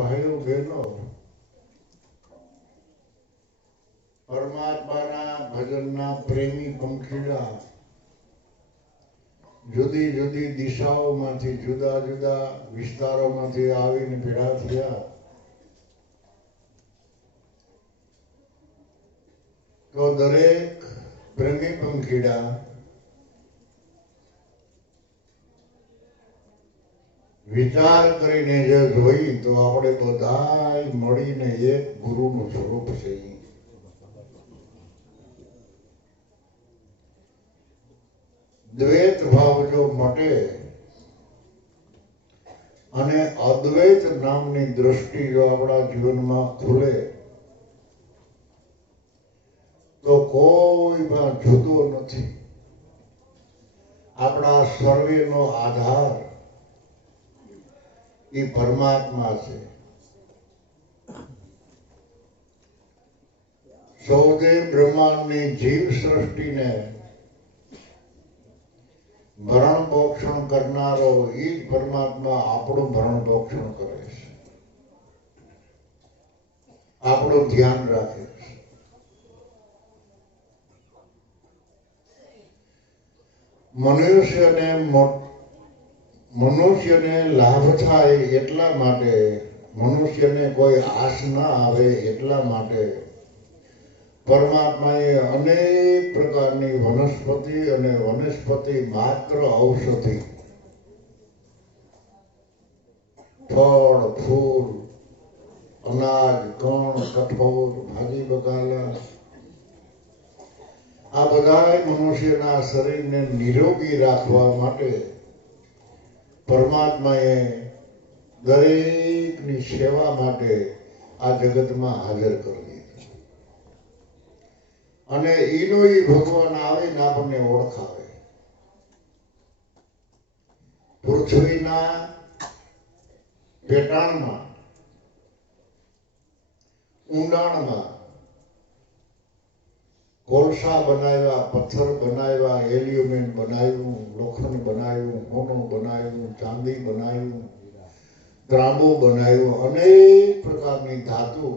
ભાઈઓ બહેનો, પરમાત્માના ભજનના પ્રેમી પંખીડા જુદી જુદી દિશાઓમાંથી, જુદા જુદા વિસ્તારોમાંથી આવીને ભેળા થયા તો દરેક પ્રેમી પંખીડા વિચાર કરીને જે જોઈ તો આપણે બધાય મળીને એક ગુરુનું સ્વરૂપ છે. દ્વૈત ભાવ જો મટે અને અદ્વૈત નામની દ્રષ્ટિ જો આપણા જીવનમાં ખુલે તો કોઈ પણ જુદો નથી. આપણા સર્વેનો આધાર એ પરમાત્મા છે. સૌદે બ્રહ્માંડની જીવ સૃષ્ટિને ભરણ પોષણ કરનારો એ જ પરમાત્મા આપણું ભરણ પોષણ કરે છે, આપણું ધ્યાન રાખે છે. મનુષ્યને લાભ થાય એટલા માટે, મનુષ્યને કોઈ આશ ના આવે એટલા માટે પરમાત્માએ અનેક પ્રકારની વનસ્પતિ અને વનસ્પતિ માત્ર ઔષધિ, ફળ, ફૂલ, અનાજ, કણ, કઠોળ, ભાજી બકાલા આ બધા મનુષ્યના શરીરને નિરોગી રાખવા માટે પરમાત્માએ દરેકની સેવા માટે આ જગતમાં હાજર કરી દીધું. અને ઈનો ઈ ભગવાન આવીને આપણને ઓળખાવે. પૃથ્વીના પેટાણમાં, ઊંડાણમાં કોલસા બનાવ્યા, પથ્થર બનાવ્યા, એલ્યુમિન બનાવ્યું, લોખંડ બનાવ્યું, સોનું બનાવ્યું, ચાંદી બનાવ્યું, ત્રાંબુ બનાવ્યું, અનેક પ્રકારની ધાતુ,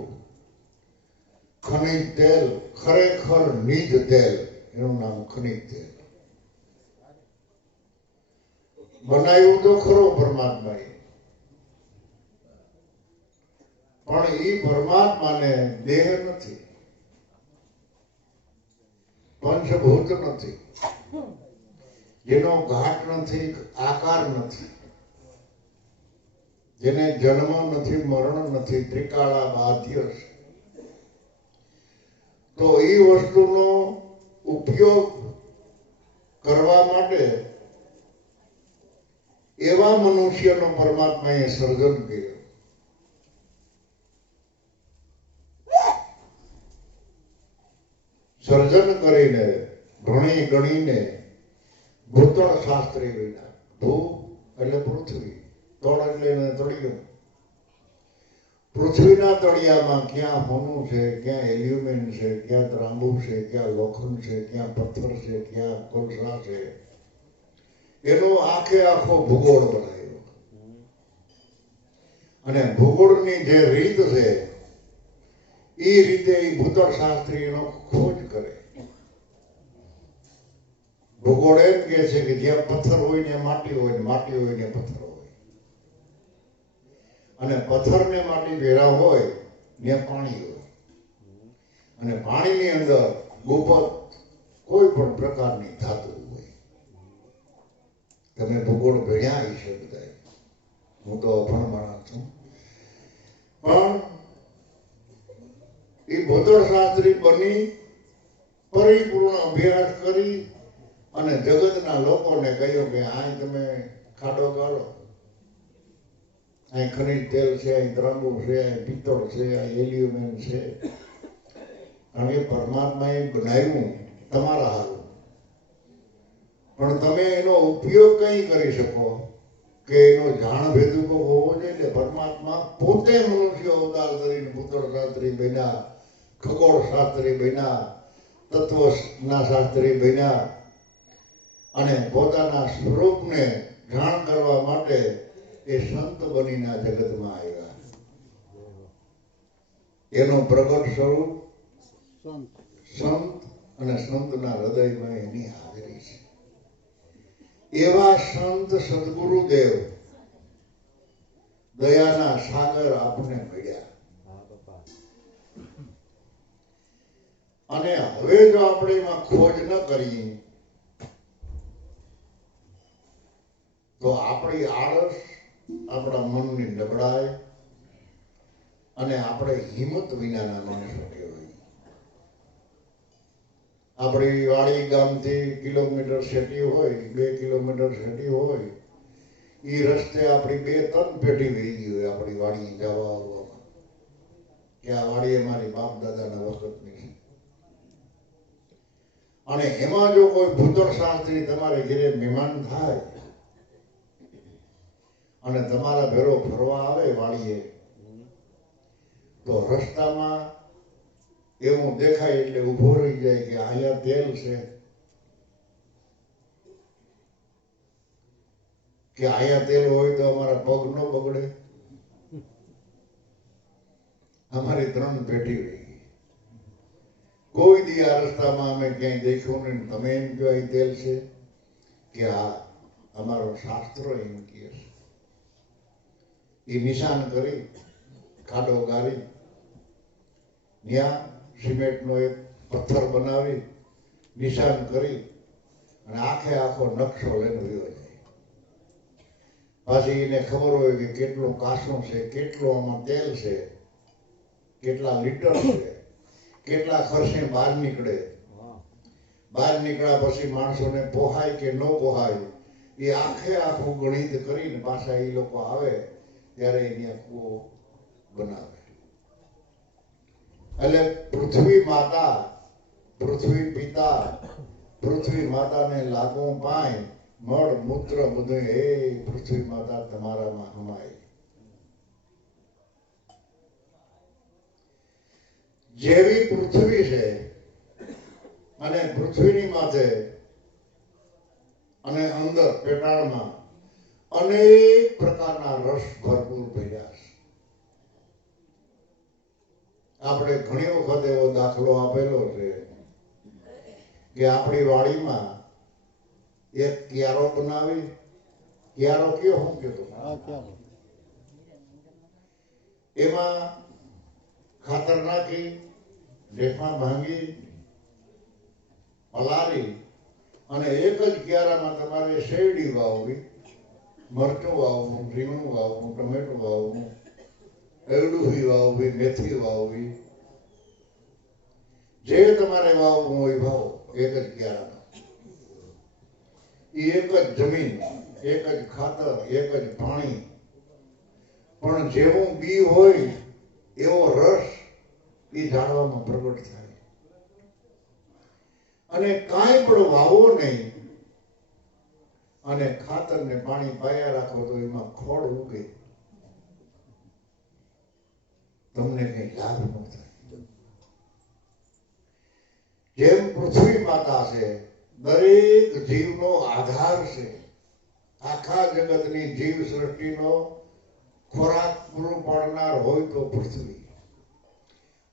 ખનિજ તેલ, ખરેખર નિજ તેલ, એનું નામ ખનિજ તેલ બનાવ્યું તો ખરો પરમાત્માએ, પણ એ પરમાત્માને દેહ નથી, પંચભૂત નથી, જેનો ઘાટ નથી, આકાર નથી, જેને જન્મ નથી, મરણ નથી, ત્રિકાળા બાધ્ય છે. તો એ વસ્તુનો ઉપયોગ કરવા માટે એવા મનુષ્યનો પરમાત્માએ સર્જન કર્યું. સર્જન કરીને ઘણી ગણીને ભૂતળ શાસ્ત્રી બન્યા. ભૂ એટલે પૃથ્વી, તળ એટલે તળિયું. પૃથ્વીના તળિયામાં ક્યાં સોનું છે, ક્યાં એલ્યુમિન છે, ક્યાં ત્રાંબુ છે, ક્યાં લોખંડ છે, ક્યાં પથ્થર છે, ક્યાં કોલસા છે, એનો આખે આખો ભૂગોળ બનાવ્યો. અને ભૂગોળની જે રીત છે એ રીતે એ ભૂતળ શાસ્ત્રી એનો ખોજ કરે. ભૂગોળ એમ કે છે કે જ્યાં પથ્થર હોય ને માટી હોય, ને માટી હોય ને પથ્થર હોય, અને પથ્થર ને માટી ભેરા હોય ત્યાં પાણી હોય, અને પાણીની અંદર ગુપ્ત કોઈ પણ પ્રકારની ધાતુ હોય. તમે ભૂગોળ ભણ્યા હશે બધા, હું તો અભણ માણસ છું, પણ એ ભૂતળ શાસ્ત્રી બની પરિપૂર્ણ અભ્યાસ કરી અને જગતના લોકોને કહ્યું કે અહીં તમે ખાડો ગાળો, અહીં ખનિજ તેલ છે, અહીં ત્રાંબુ છે, અહીં પિત્તળ છે, અહીં એલ્યુમિન છે. કારણ કે પરમાત્માએ બનાવ્યું તમારા હારું, પણ તમે એનો ઉપયોગ કઈ કરી શકો કે એનો જાણ ભેદુક હોવો જોઈએ. પરમાત્મા પોતે મનુષ્ય અવતાર કરીને ભૂતળ શાસ્ત્રી બન્યા, ખગોળ શાસ્ત્રી બન્યા, તત્વના શાસ્ત્રી બન્યા, અને પોતાના સ્વરૂપને જાણ કરવા માટે એ સંત બનીને જગતમાં આવ્યા. એનો પ્રગટ સ્વરૂપ સંત અને સંતના હૃદયમાં એની હાજરી છે. એવા સંત સદગુરુદેવ દયાના સાગર આપને મળ્યા. અને હવે જો આપણે એમાં ખોજ ન કરીએ તો આપણી આળસ, આપણા મનની નબળાઈ અને આપણે હિંમત વિનાના માણસો કહેવાય. આપણી વાડી ગામથી કિલોમીટર સેટી હોય, 2 કિલોમીટર સેટી હોય, એ રસ્તે આપણી 2-3 પેઢી વહી ગઈ હોય આપણી વાડી જવા આવવામાં, કે આ વાડી અમારી બાપ દાદાના વખતની છે. અને એમાં જો કોઈ ભૂતળ શાસ્ત્રી તમારે ઘરે મહેમાન થાય અને તમારા ભેરો ફરવા આવે વાડીએ, તો રસ્તામાં એવું દેખાય એટલે ઊભો રહી જાય કે અહીંયા તેલ છે, કે અહીંયા તેલ હોય તો અમારા પગ ન બગડે. અમારી 3 પેઢી રહી ગઈ. કોઈ દી આ રસ્તામાં અમે ક્યાંય દેખ્યું ને તમે એમ કહો અહીં તેલ છે, કે આ અમારો શાસ્ત્ર એમ કહે છે. એ નિશાન કરી, ખાડો ગારી, ત્યાં સિમેન્ટનો એક પથ્થર બનાવી નિશાન કરી અને આખો નકશો લઈને વયો જાય. પાછી એને ખબર હોય કે કેટલું કાસું છે, કેટલું આમાં તેલ છે, કેટલા લીટર છે, કેટલા ખર્ચે બહાર નીકળે. બહાર નીકળ્યા પછી માણસોને પોહાય કે ન પોહાય એ આખું ગણિત કરીને પાછા એ લોકો આવે ત્યારે એની કૂવો બનાવે. એટલે પૃથ્વી માતા, પૃથ્વી પિતા, પૃથ્વી માતાને લાગુ પાય, મળ મૂત્ર બધું એ પૃથ્વી માતા તમારામાં હમાય. જેવી પૃથ્વી છે અને પૃથ્વીની માથે અને અંદર પેટાળમાં અનેક પ્રકારના રસ ભરપૂર ભર્યા છે. આપણે ઘણી વખત એવો દાખલો આપેલો છે કે આપણી વાડીમાં એક ક્યારો બનાવી, ક્યારો કયો હું કહેતો, એમાં ખાતર નાખી, ઢેફા ભાંગી, પલાળી અને એક જ ક્યારામાં તમારે શેરડી વાવવી, મરચું વાવવું, રીંગણું વાવવું, ટમેટું વાવવું, એરડું વાવવી, મેથી વાવવી, જે તમારે વાવવું હોય વાવો. એક જ ક્યારામાં, એક જ જમીન, એક જ ખાતર, એક જ પાણી, પણ જેવું બી હોય એવો રસ એ ઝાડવામાં પ્રગટ થાય. અને કાંઈ પણ વાવો નહીં અને ખાતર ને પાણી પાયા રાખો તો એમાં ખોળ ઉગે, તમને કઈ લાભ ન થાય. જેમ પૃથ્વી માતા છે, દરેક જીવનો આધાર છે. આખા જગતની જીવ સૃષ્ટિનો ખોરાક પૂરો પાડનાર હોય તો પૃથ્વી.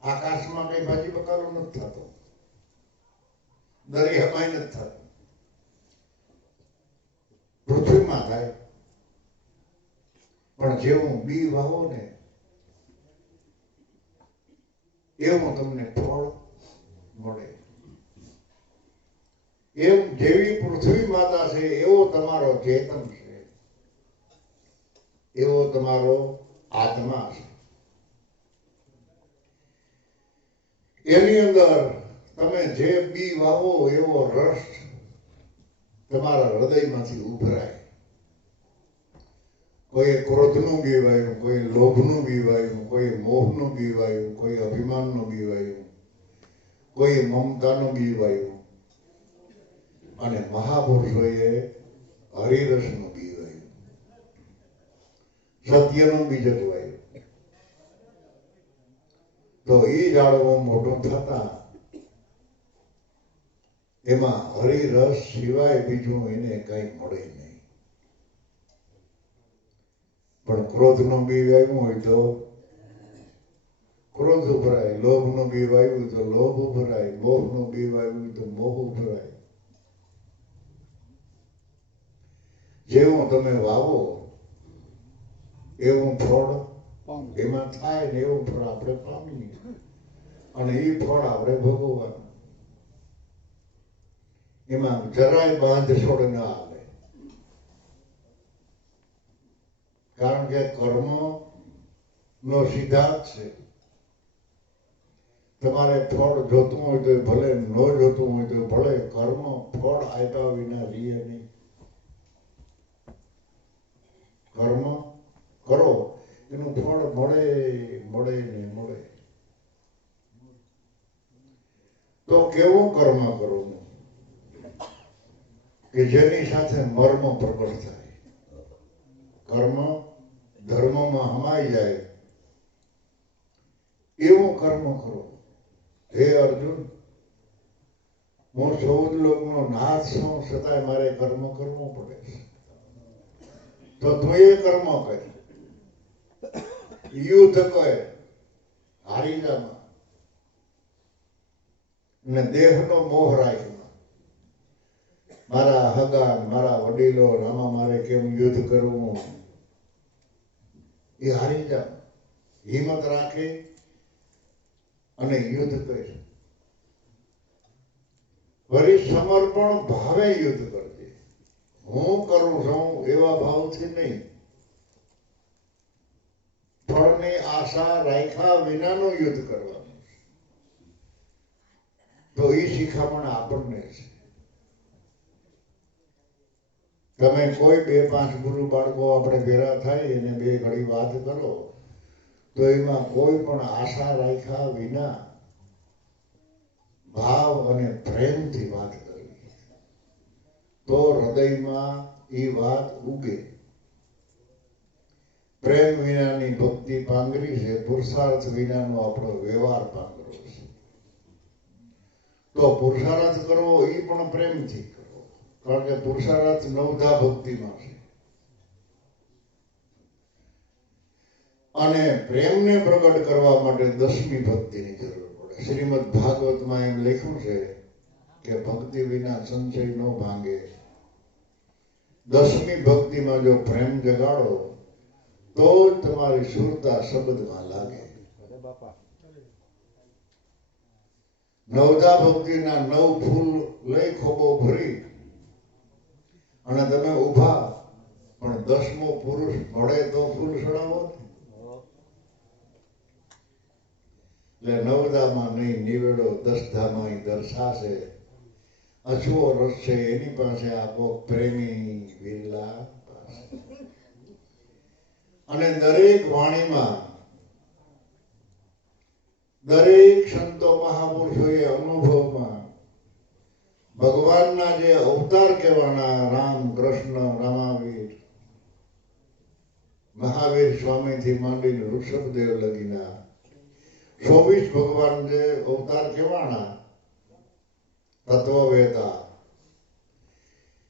આકાશમાં કઈ ભાજી બકાલો નથી થતો, દરિયામાં નથી થતો, પૃથ્વીમાં થાય. પણ જેવું બી વાવો ને એવું તમને ફળ મળે. એમ જેવી પૃથ્વી માતા છે એવો તમારો ચેતન છે, એવો તમારો આત્મા છે. એની અંદર તમે જે બી વાવો એવો રસ તમારા હૃદયમાંથી ઉભરાય. કોઈ ક્રોધનું બી વાયું, કોઈ લોભનું બી વાયું, કોઈ મોહનું બી વાયું, કોઈ અભિમાનનું બી વાયું, કોઈ મમતાનું બી વાયું, અને મહાપુરુષોએ હરિરસનું બી વાયું, સત્યનું બી જગવાયું. તો એ ઝાડવું મોટું થતા એમાં હરિરસ સિવાય બીજું એને કઈ મળે નહીં. પણ ક્રોધનું બી વાવ્યું હોય તો ક્રોધ ઉભરાય, લોભનો બીજ વાવ્યું તો લોભ ઉભરાય, મોહનો બીજ વાવ્યું તો મોહ ઉભરાય. જેવું તમે વાવો એવું ફળ એમાં થાય ને એવું ફળ આપણે પામીએ અને એ ફળ આપણે ભોગવવાનું. એમાં જરાય બાંધછોડ ન આવે, કારણ કે કર્મ નો સિદ્ધાંત છે. તમારે ફળ જોતું હોય તો ભલે, ન જોતું હોય તો ભલે, કર્મ ફળ આપ્યા વિના રીએ નહીં. કર્મ કરો એનું ફળ મળે મળે ને મળે. તો કેવું કર્મ કરવું કે જેની સાથે મર્મ પ્રગટ થાય, કર્મ ધર્મમાં હમાઈ જાય, એવું કર્મ કરો. હે અર્જુન, હું 14 લોકનો નાથ છું, છતાંય મારે કર્મ કરવું પડે છે. તો તું એ કર્મ કર, યુદ્ધ કર, હારી જામાં, ને દેહનો મોહ રાખમાં. મારા હગા, મારા વડીલો, આમાં મારે કેમ યુદ્ધ કરવું, એ હારી જા. હિંમત રાખે અને યુદ્ધ કરે. વળી સમર્પણ ભાવે યુદ્ધ કરજે. હું કરું છું એવા ભાવથી નહીં, ફળની આશા રાખ્યા વિનાનું યુદ્ધ કરવાનું. તો એ શિખામણ આપણને છે. તમે કોઈ 2-5 ગુરુ બાળકો આપણે ભેગા થાય અને 2 ઘડી વાત કરો તો એમાં કોઈ પણ આશા રાખ્યા વિના ભાવ અને પ્રેમથી વાત કરવી, તો હૃદયમાં એ વાત ઉગે. પ્રેમ વિનાની ભક્તિ પાંગરી છે, પુરુષાર્થ વિનાનો આપણો વ્યવહાર પાંગરો છે. તો પુરુષાર્થ કરવો એ પણ પ્રેમથી કરવો, કારણ કે પુરુષાર્થ 9ધા ભક્તિમાં છે. અને પ્રેમને પ્રગટ કરવા માટે 10મી ભક્તિની જરૂર પડે. શ્રીમદ ભાગવતમાં એમ લખ્યું છે કે ભક્તિ વિના સંશય ન ભાંગે. 10મી ભક્તિમાં જો પ્રેમ જગાડો તો જ તમારી સુરતા શબ્દમાં લાગે. 9ધા ભક્તિના 9 ફૂલ લઈ ખોબો ભરી અને તમે ઉભા, પણ 10મો પુરુષ મળે તો ફૂલ ચડાવો. એટલે 9ધામાં નહીં નિવેડો, 10ધામાં દર્શાશે. અછુઓ રસ છે એની પાસે, આ કોક પ્રેમી વિરલા પાસે. અને દરેક વાણીમાં દરેક સંતો મહાપુરુષોએ અનુભવમાં ભગવાનના જે અવતાર કહેવાના, રામ, કૃષ્ણ, રામાવીર, મહાવીર સ્વામીથી માંડીને ઋષભદેવ લગીના 24 ભગવાન જે અવતાર કહેવાના તત્વવેતા,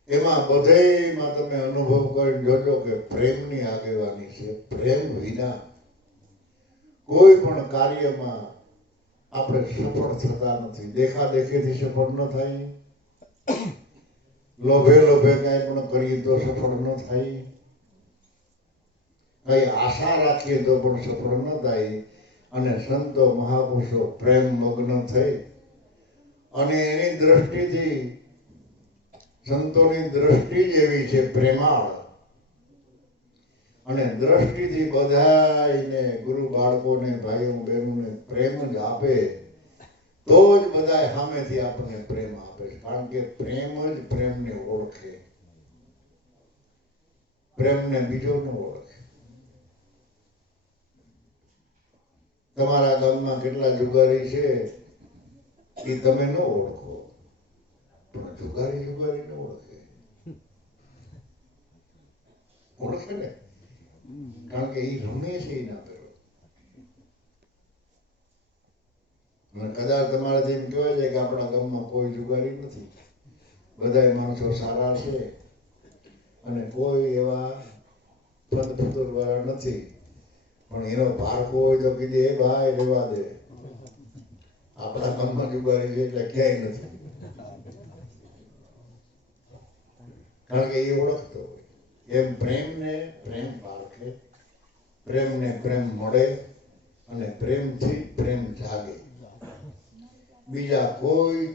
એમાં બધેયમાં તમે અનુભવ કરી જોજો કે પ્રેમની આગેવાની છે. પ્રેમ વિના કોઈ પણ કાર્યમાં આપણે સફળ થતા નથી. દેખાદેખીથી સફળ ન થાય, લોભે લોભે કાંઈ પણ કરીએ તો સફળ ન થાય, કઈ આશા રાખીએ તો પણ સફળ ન થાય. અને સંતો મહાપુરુષો પ્રેમ મગ્ન થઈ અને એની દ્રષ્ટિથી, સંતોની દ્રષ્ટિ જ એવી છે પ્રેમાળ, અને દ્રષ્ટિથી બધાયને, ગુરુ બાળકોને, ભાઈઓ બહેનોને પ્રેમ જ આપે તો જ બધા સામેથી આપણને પ્રેમ આપે છે. કારણ કે પ્રેમ જ પ્રેમને ઓળખે, પ્રેમને બીજો ન ઓળખે. તમારા ગામમાં કેટલા જુગારી છે એ તમે ન ઓળખો, પણ જુગારી ન ઓળખે. ઓળખે ને, કારણ કે એ રમે છે એના પેલો. કદાચ તમારાથી એમ કહેવાય છે કે આપણા ગામમાં કોઈ જુગારી નથી, બધા માણસો સારા છે અને કોઈ એવા ફતફતુર વાળા નથી. પણ એનો પારખો હોય તો કીધે એ ભાઈ રેવા દે, આપણા મનમાં જુબારી છે એટલે ક્યાંય નથી, કારણ કે એ ઓળખતો હોય. એમ પ્રેમને પ્રેમ પારખે, પ્રેમને પ્રેમ મળે અને પ્રેમથી પ્રેમ જાગે. બીજા કોઈ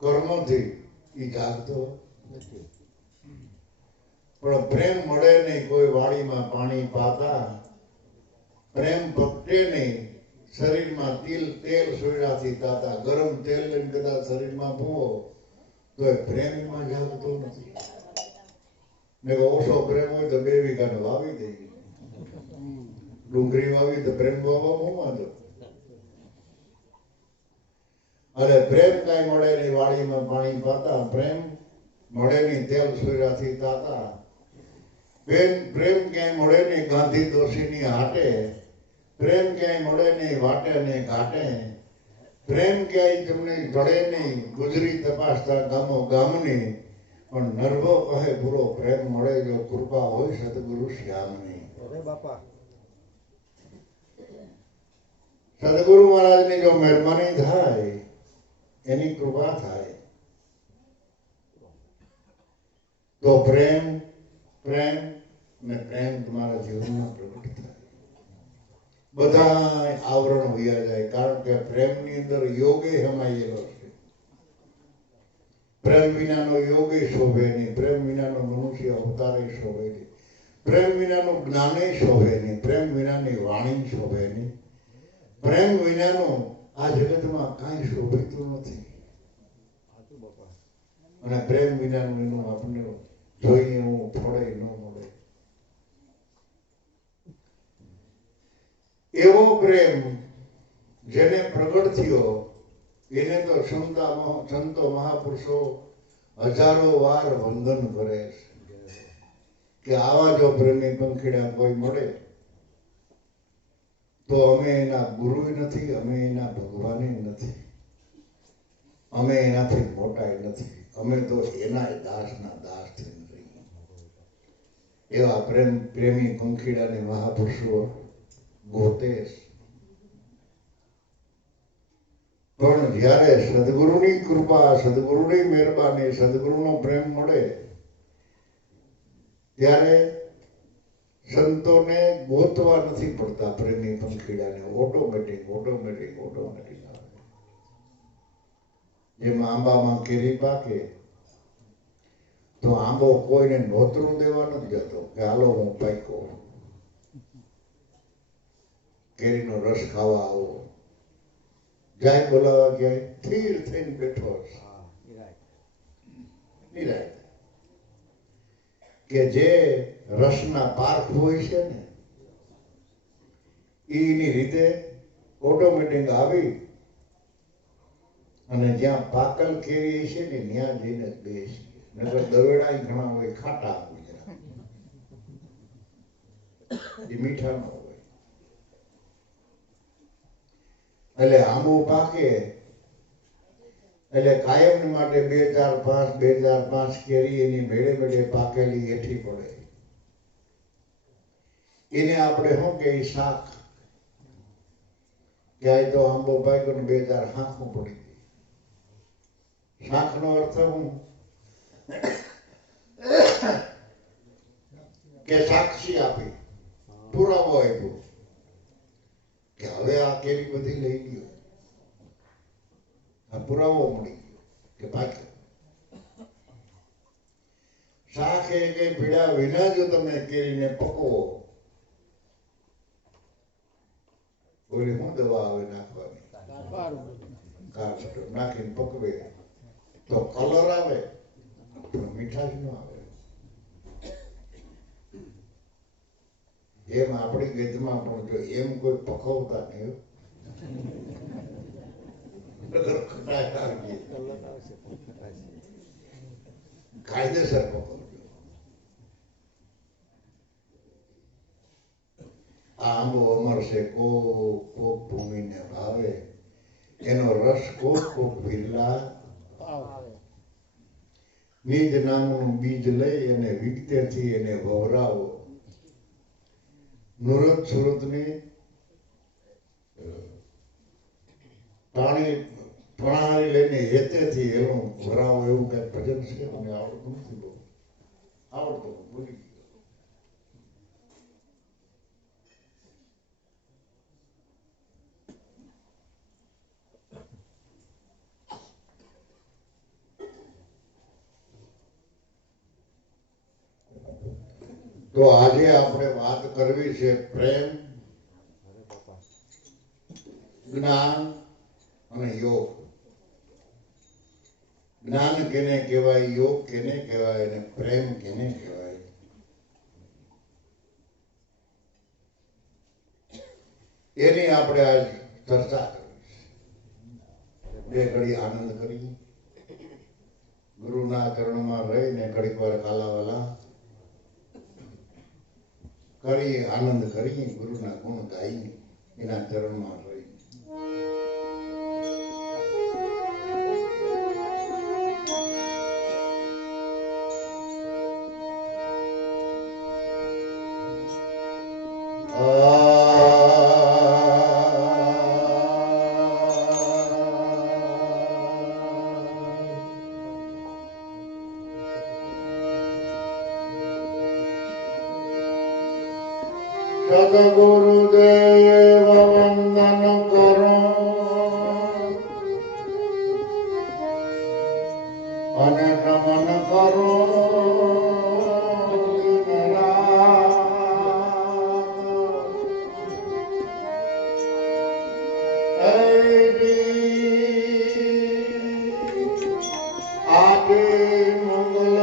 કર્મથી એ જાગતો નથી. પણ પ્રેમ મળે નહીં કોઈ વાડીમાં પાણી પાતા, પ્રેમ પકડે નહીં શરીરમાં તેલ સોયડાથી તાતા, ગરમ તેલ લઈને કદાચ શરીરમાં ભૂવો તો એ પ્રેમમાં જાગતો નથી. ને ઓછો પ્રેમ હોય તો 2 વીઘાનો વાવી દઈએ, ડુંગળી વાવી તો પ્રેમ વાવવા હું વાંધો. અરે પ્રેમ કઈ મળે નહીં વાડીમાં પાણી પાતા, પ્રેમ મળે નહીં તેલ સોયરાથી તાતા, પ્રેમ ક્યાંય મળે નહીં ગાંધી દોશીની હાટે, પ્રેમ ક્યાંય મળે નહીં વાટે ને ઘાટે, પ્રેમ ક્યાંય તમને જડે નહીં ગુજરી તપાસતા ગામો ગામની, પણ નરવો કહે પૂરો પ્રેમ મળે જો કૃપા હોય સદગુરુ શ્યામની. સદગુરુ મહારાજની જો મહેરબાની થાય, એની કૃપા થાય તો પ્રેમ પ્રેમ ને પ્રેમ તમારા જીવનમાં પ્રગટ થાય. બધા આવરણ વયા જાય, કારણ કે પ્રેમની અંદર યોગે સમાયેલો છે. પ્રેમ વિનાનો યોગે શોભે નહીં, પ્રેમ વિનાનો મનુષ્ય અવતારે શોભે નહીં, પ્રેમ વિનાનું જ્ઞાને શોભે નહીં, પ્રેમ વિનાની વાણી શોભે નહીં, પ્રેમ વિનાનું આ જગતમાં કાંઈ શોભતું નથી. અને પ્રેમ વિનાનું એનું આપણને જોઈએ એવું ફળે ન મળે. એવો પ્રેમ જેને પ્રગટ થયો એને તો સંતો મહાપુરુષો હજારો વાર વંદન કરે છે કે આવા જો પ્રેમી પંખીડા કોઈ મળે તો અમે એના ગુરુ નથી, અમે એના ભગવાને નથી, અમે એનાથી મોટા નથી, અમે તો એના દાસના દાસ થઈને રહીએ. એવા પ્રેમી પંખીડાને મહાપુરુષો ગોતે. પણ જ્યારે સદગુરુની કૃપા, સદગુરુની મહેરબાની, સદગુરુનો પ્રેમ મળે ત્યારે સંતોને ગોતવા નથી પડતા. પ્રેમી પંખીડાને ઓટોમેટિક આવે. જેમ આંબામાં કેરી પાકે તો આંબો કોઈને નોતરું દેવા નથી જતો કે હાલો હું પાક્યો, કેરીનો રસ ખાવા આવો, જાય બોલાવા ક્યાંય સ્થિર થઈને બેઠો નિરાય. કે જે રસના પાર્ક હોય છે ને એની રીતે ઓટોમેટિક આવી અને જ્યાં પાકલ કેરી છે ને ત્યાં જઈને બેસી. નગર દવેડા ઘણા હોય ખાટા હોય, એ મીઠા ન હોય. એટલે આંબો પાકે એટલે કાયમ માટે 2-4-5 કેરી એની મેળે પાકેલી હેઠી પડે. એને આપણે શું કે શાક, ક્યાંય તો આંબો પાક્યો ને 2-4 હાંખું પડી ગઈ. શાકનો અર્થ હું કે સાક્ષી આપી, પુરાવો આપ્યો કે હવે આ કેરી બધી લઈ ગયો, આ પુરાવો મળી ગયો કે પાક્યો. શાક એ કે પીડા વિના જો તમે કેરીને પકવો, ઓલી શું દવા આવે નાખવાની, નાખીને પકવે તો કલર આવે પણ મીઠાશ ન આવે. એમ આપણી વેદમાં પણ જો એમ કોઈ પકવતા નહીં, કાયદેસર પકવજો. આ આંબો અમર છે, કોક ભૂમિને ભાવે, એનો રસ કોક વિરલા નિજ નામનું બીજ લઈ અને વિગતેથી એને વવરાવો. નુરત સુરતની પાણી પ્રણાલી લઈને હેતેથી એનું ભરાવો એવું કઈ ભજન છે. મને આવડતું નથી બહુ. આવડતું ભૂલી ગયો. તો આજે આપણે વાત કરવી છે પ્રેમ, જ્ઞાન અને યોગ. જ્ઞાન કેને કહેવાય, યોગ કેને કહેવાય અને પ્રેમ કેને કહેવાય? એની આપણે આજ ચર્ચા કરવી છે. બે ઘડી આનંદ કરી, ગુરુના ચરણમાં રહીને ઘડીક વાર કાલાવાલા કરી, આનંદ કરી, ગુરુના ગુણ ગાઈ, એના ચરણમાં રહી. સદગુરુદેવ વંદન કરો અને નમન કરો. આજે મંગલ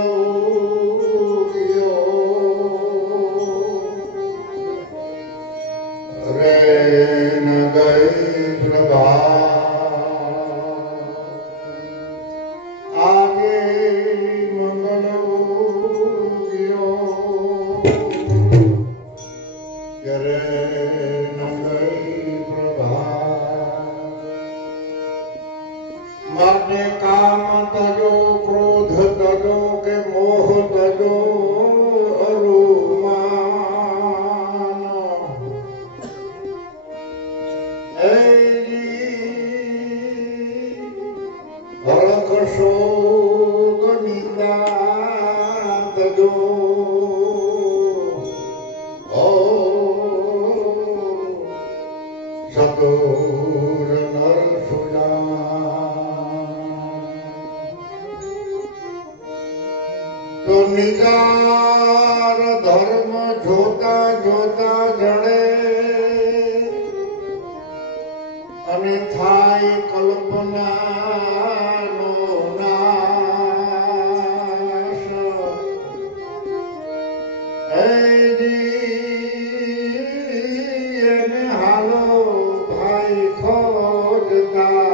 રેન ગઈ પ્રભા, આજે મંગલ રેન ગઈ પ્રભા. માટે કામ તજો, ક્રોધ તજો કે મોહ તજો, સતુર નર સુજાન. તો નિજાર ધર્મ જોતા જોતા જડે અને થાય કલ્પનાનો નાશ. એને હાલો ભાઈ ખોજતા,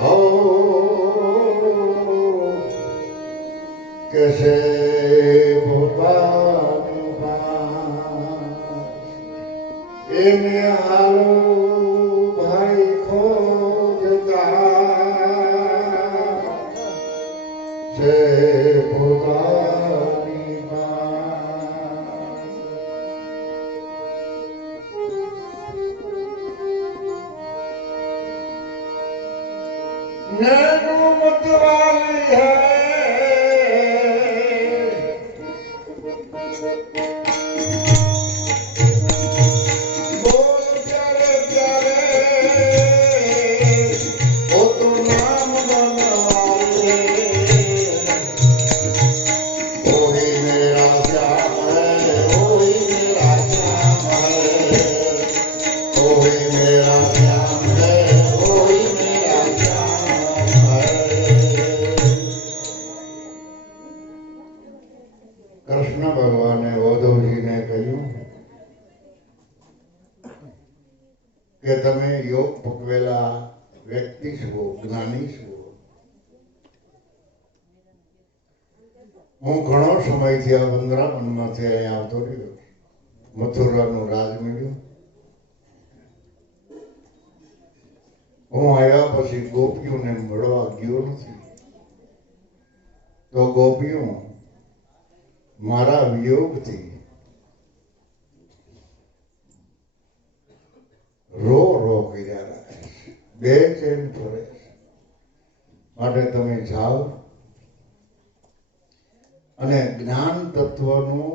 હો કેસે ભોપાની પાસ. એને હાલો ભાઈ ખોજતા છે ભોપાની પાસ. नैनो मतवाली है, बोल प्यारे प्यारे, वो तो नाम बनवाले. वही मेरा श्याम है, वही मेरा श्याम है, वही मेरा श्याम है, वही मेरा श्याम है. કૃષ્ણ ભગવાને ઓધવજીને કહ્યું કે તમે યોગ પકવેલા વ્યક્તિ છો, જ્ઞાની છો. હું ઘણો સમયથી આ વૃંદાવનમાંથી અહીંયા આવતો રહ્યો, મથુરાનું રાજ મળ્યું. હું આવ્યા પછી ગોપીઓને મળવા ગયો નથી. તો ગોપીઓ મારા વિયોગથી રો રો કર્યા રાખે છે, બેચેન ફરે છે. માટે તમે જાઓ અને જ્ઞાન તત્વનો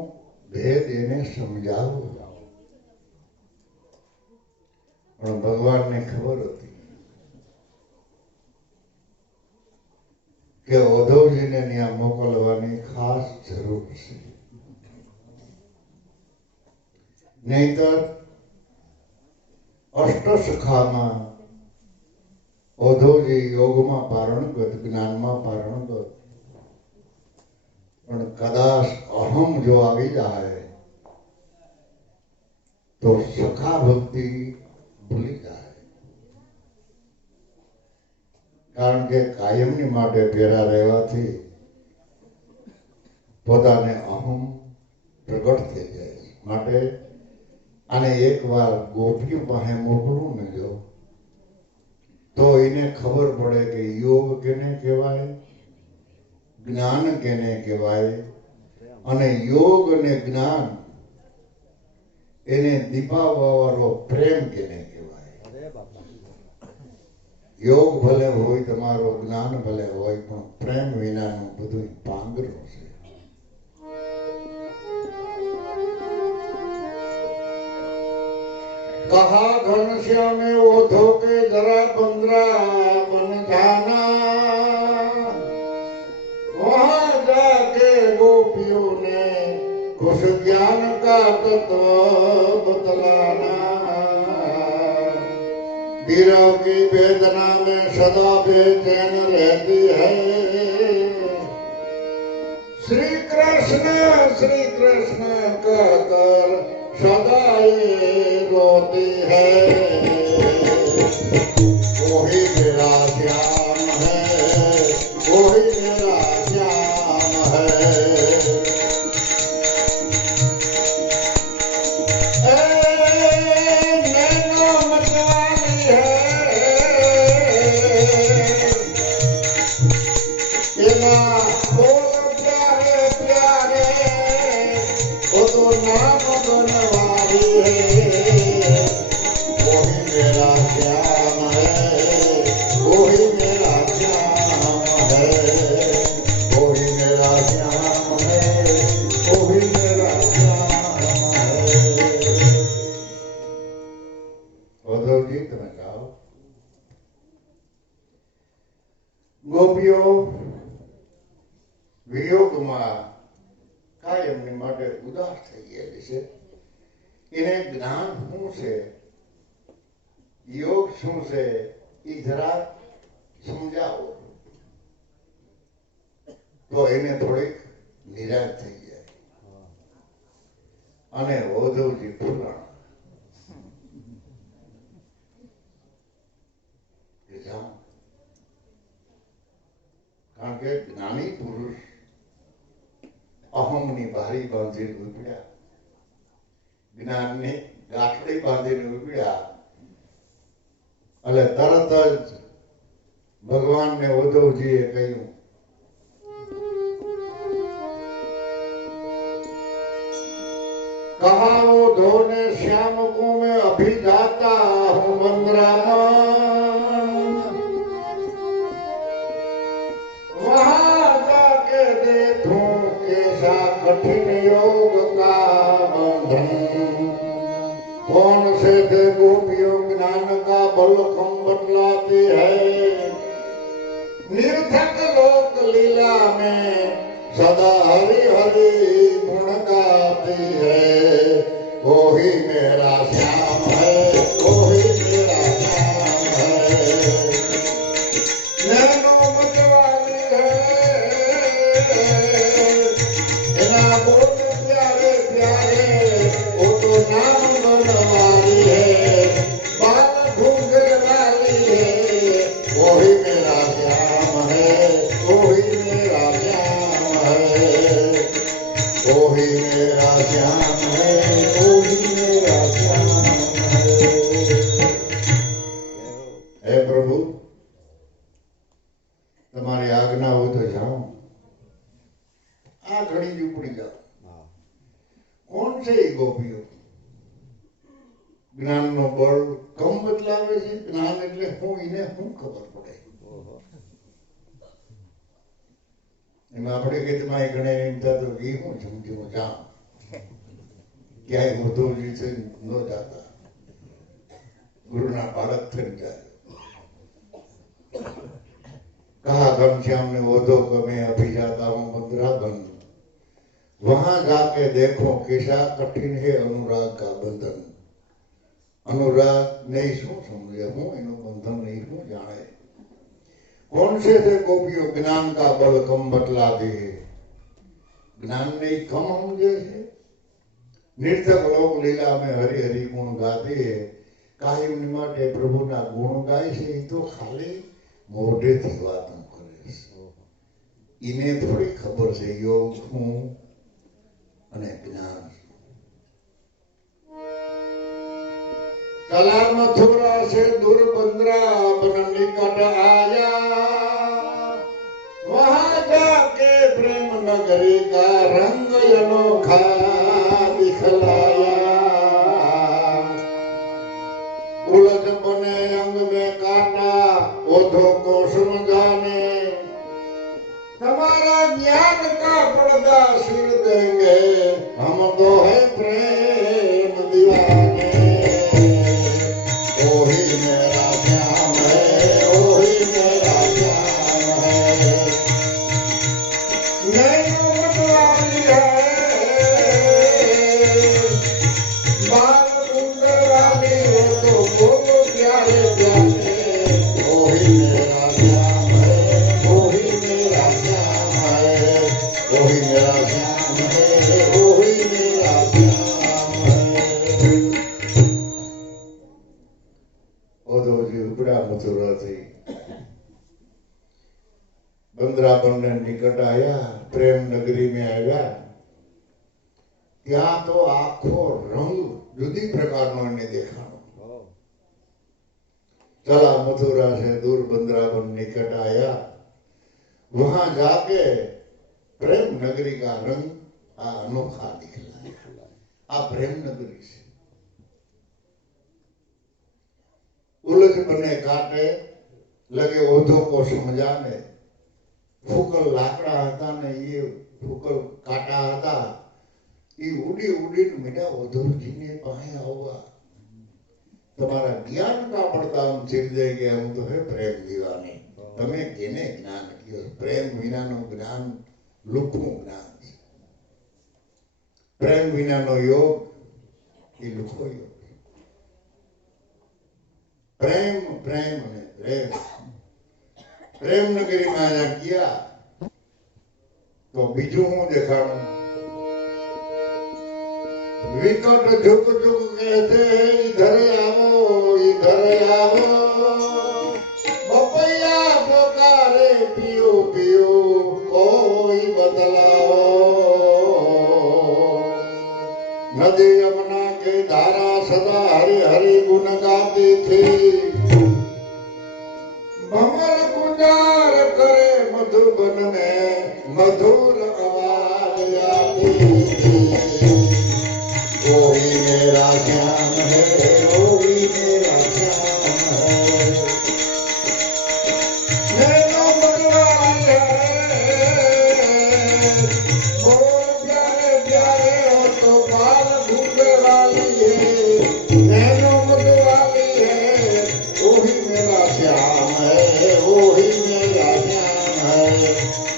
ભેદ એને સમજાવો. પણ ભગવાનને ખબર હતી કે ઉદ્ધવજીને ત્યાં મોકલવાની ખાસ જરૂર છે, નહીતર અષ્ટસખામાં ઉદ્ધવજી યોગમાં પારણગત, જ્ઞાનમાં પારણગત, પણ કદાચ અહમ જો આવી જાય તો સખા ભક્તિ ભૂલી જાય. કારણ કે કાયમની માટે ભેરા રહેવાથી પોતાને અહમ પ્રગટ થઈ જાય છે. માટે આને એકવાર ગોપીઓ પાસે મોકલું ને જો, તો એને ખબર પડે કે યોગ કેને કહેવાય, જ્ઞાન કેને કહેવાય, અને યોગ અને જ્ઞાન એને દીપાવવાનો પ્રેમ કેને કહેવાય. યોગ ભલે હોય તમારો, જ્ઞાન ભલે હોય, પણ પ્રેમ વિનાનું બધું પાંગરું છે. कहा घनश्याम ओधो के जरा बंदरा बन जाना, वहां जाके गोपियों ने कुछ ज्ञान का तत्व बतलाना. वीरों की वेदना में सदा बेचैन रहती है, श्री कृष्ण कहकर सदा ये रोती है. वही मेरा श्याम है, वही मेरा श्याम है. नैनो मतवाली है, नाम बनवारी है. वही मेरा श्याम है, वही मेरा श्याम है, वही मेरा श्याम है, वही मेरा श्याम है. उद्धव जी તમે ગાઓ. ગોપીઓ વિયોગમાં કાયમની માટે ઉદાસ થઈ ગયેલી છે. એને જ્ઞાન શું છે, યોગ શું છે, એ જરા સમજાવો તો એને થોડીક નિરાશ થઈ જાય. અને ઉદ્ધવજી ફૂલાણા કે જાઓ, કારણ કે જ્ઞાની પુરુષ અહમની બારી બાંધીને ઉપડ્યા, જ્ઞાનની ગાંઠડી બાંધીને ઉપડ્યા. એટલે તરત જ ભગવાનને ઉદ્ધવજીએ કહ્યું, कहा वो धोने श्याम को मैं अभी जाता हूँ बंदरामा, वहां जाके देखूं कैसा कठिन योग का बंधन. कौन से थे गोपियों ज्ञान का बल खम बतलाती है, निरर्थक लोक लीला में सदा हरि हरि गुण गाती है. वही मेरा श्याम है, वही मेरा श्याम है. नैनो मतवाली है, इना बोल प्यारे प्यारे, वो तो नाम बनवारी है. बाल घूंघे वाली है, वही मेरा श्याम है, वही मेरा श्याम है, वही मेरा श्याम है, वही मेरा श्याम है. हे प्रभु, તમારી આજ્ઞા હોય તો જાઓ, આ ઘણી જ ઉપડી જાઓ. કોણ છે એ ગોપીઓ? જ્ઞાનનો બળ કમ બદલાવે છે. જ્ઞાન એટલે હું, એને શું ખબર પડે? એમાં આપણે કે તમારે ઘણા એમ થતો એ હું સમજ્યો જામ ક્યાંય મોઢું છે ન જાતા ગુરુના બાળક થઈ જાય. कहा घनश्याम ने ओधो को मैं अभी जाता हूँ बंदराबन, वहां जाके देखो कैसा कठिन है अनुराग का बंधन. अनुराग नहीं शू समझे हूँ एनु बंधन नहीं हूँ जाने. कौन से थे गोपियों? ज्ञान का बल कम बतला दे. ज्ञान नहीं कम समझे है. नृतक लोग लीला में हरि हरि गुण गाते है. कायम निमाटे प्रभु ना गुण गाय છે એ તો ખાલી મોઢેથી વાતો કરે છે. એને થોડી ખબર છે યોગ શું અને જ્ઞાન. चला मथुरा से दूर बंदराबन निकट आया, वहां जाके प्रेम नगरी का रंग अनोखा दिखलाया. उलझ बने अंग में काटा ओधो को समझाने, हमारा ज्ञान का पर्दा सिर देंगे हम तो है प्रेम दीवाने. ओही मेरा श्याम है, ओही मेरा श्याम है. नैनो मतवाली है, बाल सुंदर वाली है तो बोलो प्यारे प्यारे. ओही मेरा श्याम है, ओही मेरा श्याम है, ओही मेरा श्याम है, ओही मेरा श्याम है. ओधोजी उपड़ा मथुरा थी बंदराबन ने निकट आया, प्रेम नगरी में आया. ત્યાં તો આખો રંગ જુદી પ્રકારનો એને દેખાણો. चला मथुरा से दूर बंदराबन निकट आया, वहां जाके प्रेम नगरी का रंग अनोखा दिखलाया. आ प्रेम नगरी से उलझ बने काटे लगे ओधो को समझाने. फूकल लाकड़ा હતા ને એ ફૂકલ કાટા હતા એ ઉડી ઉડીને મીડા ઓધોજીને પાસે આવવા. તમારા જ્ઞાન કા પડતા આમ ચીર દે કે હું તો હે પ્રેમ દીવાની. તમે કેને જ્ઞાન કયો? પ્રેમ વિનાનું જ્ઞાન લુખું જ્ઞાન છે. પ્રેમ વિનાનો યોગ એ લુખો યોગ. પ્રેમ પ્રેમ અને પ્રેમ. પ્રેમ નગરીમાં આયા ગયા તો બીજું હું દેખાડું? विकट झुक झुक कहते इधर आओ इधर आओ, बपैया पुकारे पियो पियो कोई बदलाओ. नदी यमुना के धारा सदा हरि हरि गुण गाती थी, भंवर गुंजार करे मधुबन में मधुर आवाज आती थी. ओही मेरा श्याम है, ओही मेरा श्याम है. नैनो मतवाली है, बोल प्यारे प्यारे हो तो बाल घूंघे वाली है. नैनो मतवाली है, ओही मेरा श्याम है, ओही मेरा श्याम है,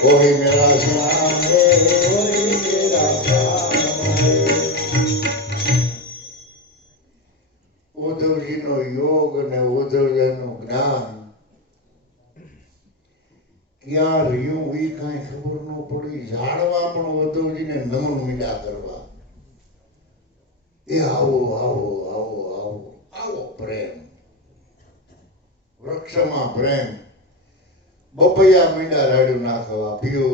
ओही मेरा श्याम है, ओही मेरा श्याम है. ઉદ્ધવજીનો યોગ અને ઉદ્ધવજીનું જ્ઞાન ક્યાં રહ્યું એ કાંઈ ખબર ન પડી. જાણવા પણ ઉદ્ધવજીને નમન મીડા કરવા. એ આવો આવો આવો આવો આવો પ્રેમ. વૃક્ષમાં પ્રેમ. બપૈયા મીડા રાડ્યું નાખવા. પીઓ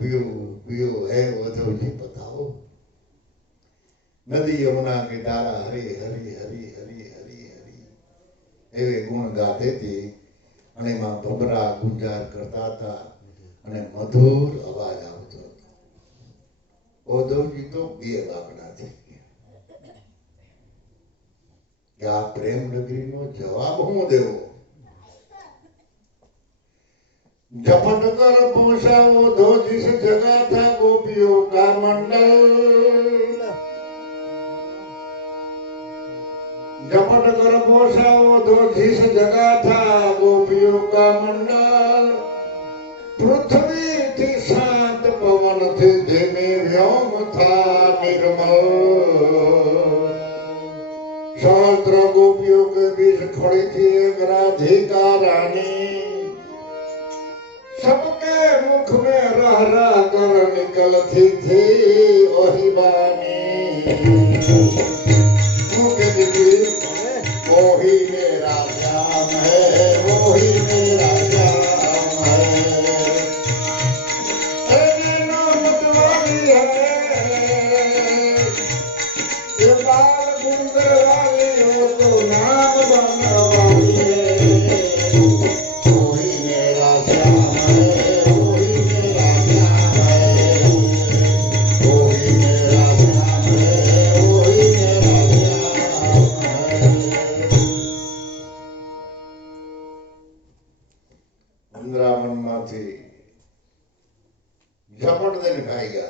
પીઓ પીઓ હે ઉદ્ધવજી બતાવો. नदी यमुना के धारा हरी हरी हरी हरी हरी हरी एवे गुण गाते थी અને માં ભમરા ગુંજાર કરતા હતા અને મધુર અવાજ આવતો હતો. ઓધવજી તો બે વાગડા થઈ ગયા. कि आ प्रेम नगरी नो जवाब हूं देवो। झपट कर पहुंचा वो दो जिस जगह था गोपियों का मंडल। झपट कर पहुंचा वो दो जिस जगह था गोपियों का मंडल। पृथ्वी थी शांत पवन थी धीमे व्योम था निर्मल। सहस्त्र गोपियों के बीच खड़ी थी एक राधिका रानी। सबके मुख में रह रह कर निकलती थी वही बानी। मुख दीदी वो ही मेरा श्याम है, वो ही मेरा श्याम है। ये बाल गुंदर वाली हो तो नाम बनवाई है। वो ही मेरा श्याम है, वो ही मेरा श्याम है। वो ही मेरा श्याम है, वो ही मेरा श्याम है। वृंदावन माथी झपट देने भाई गया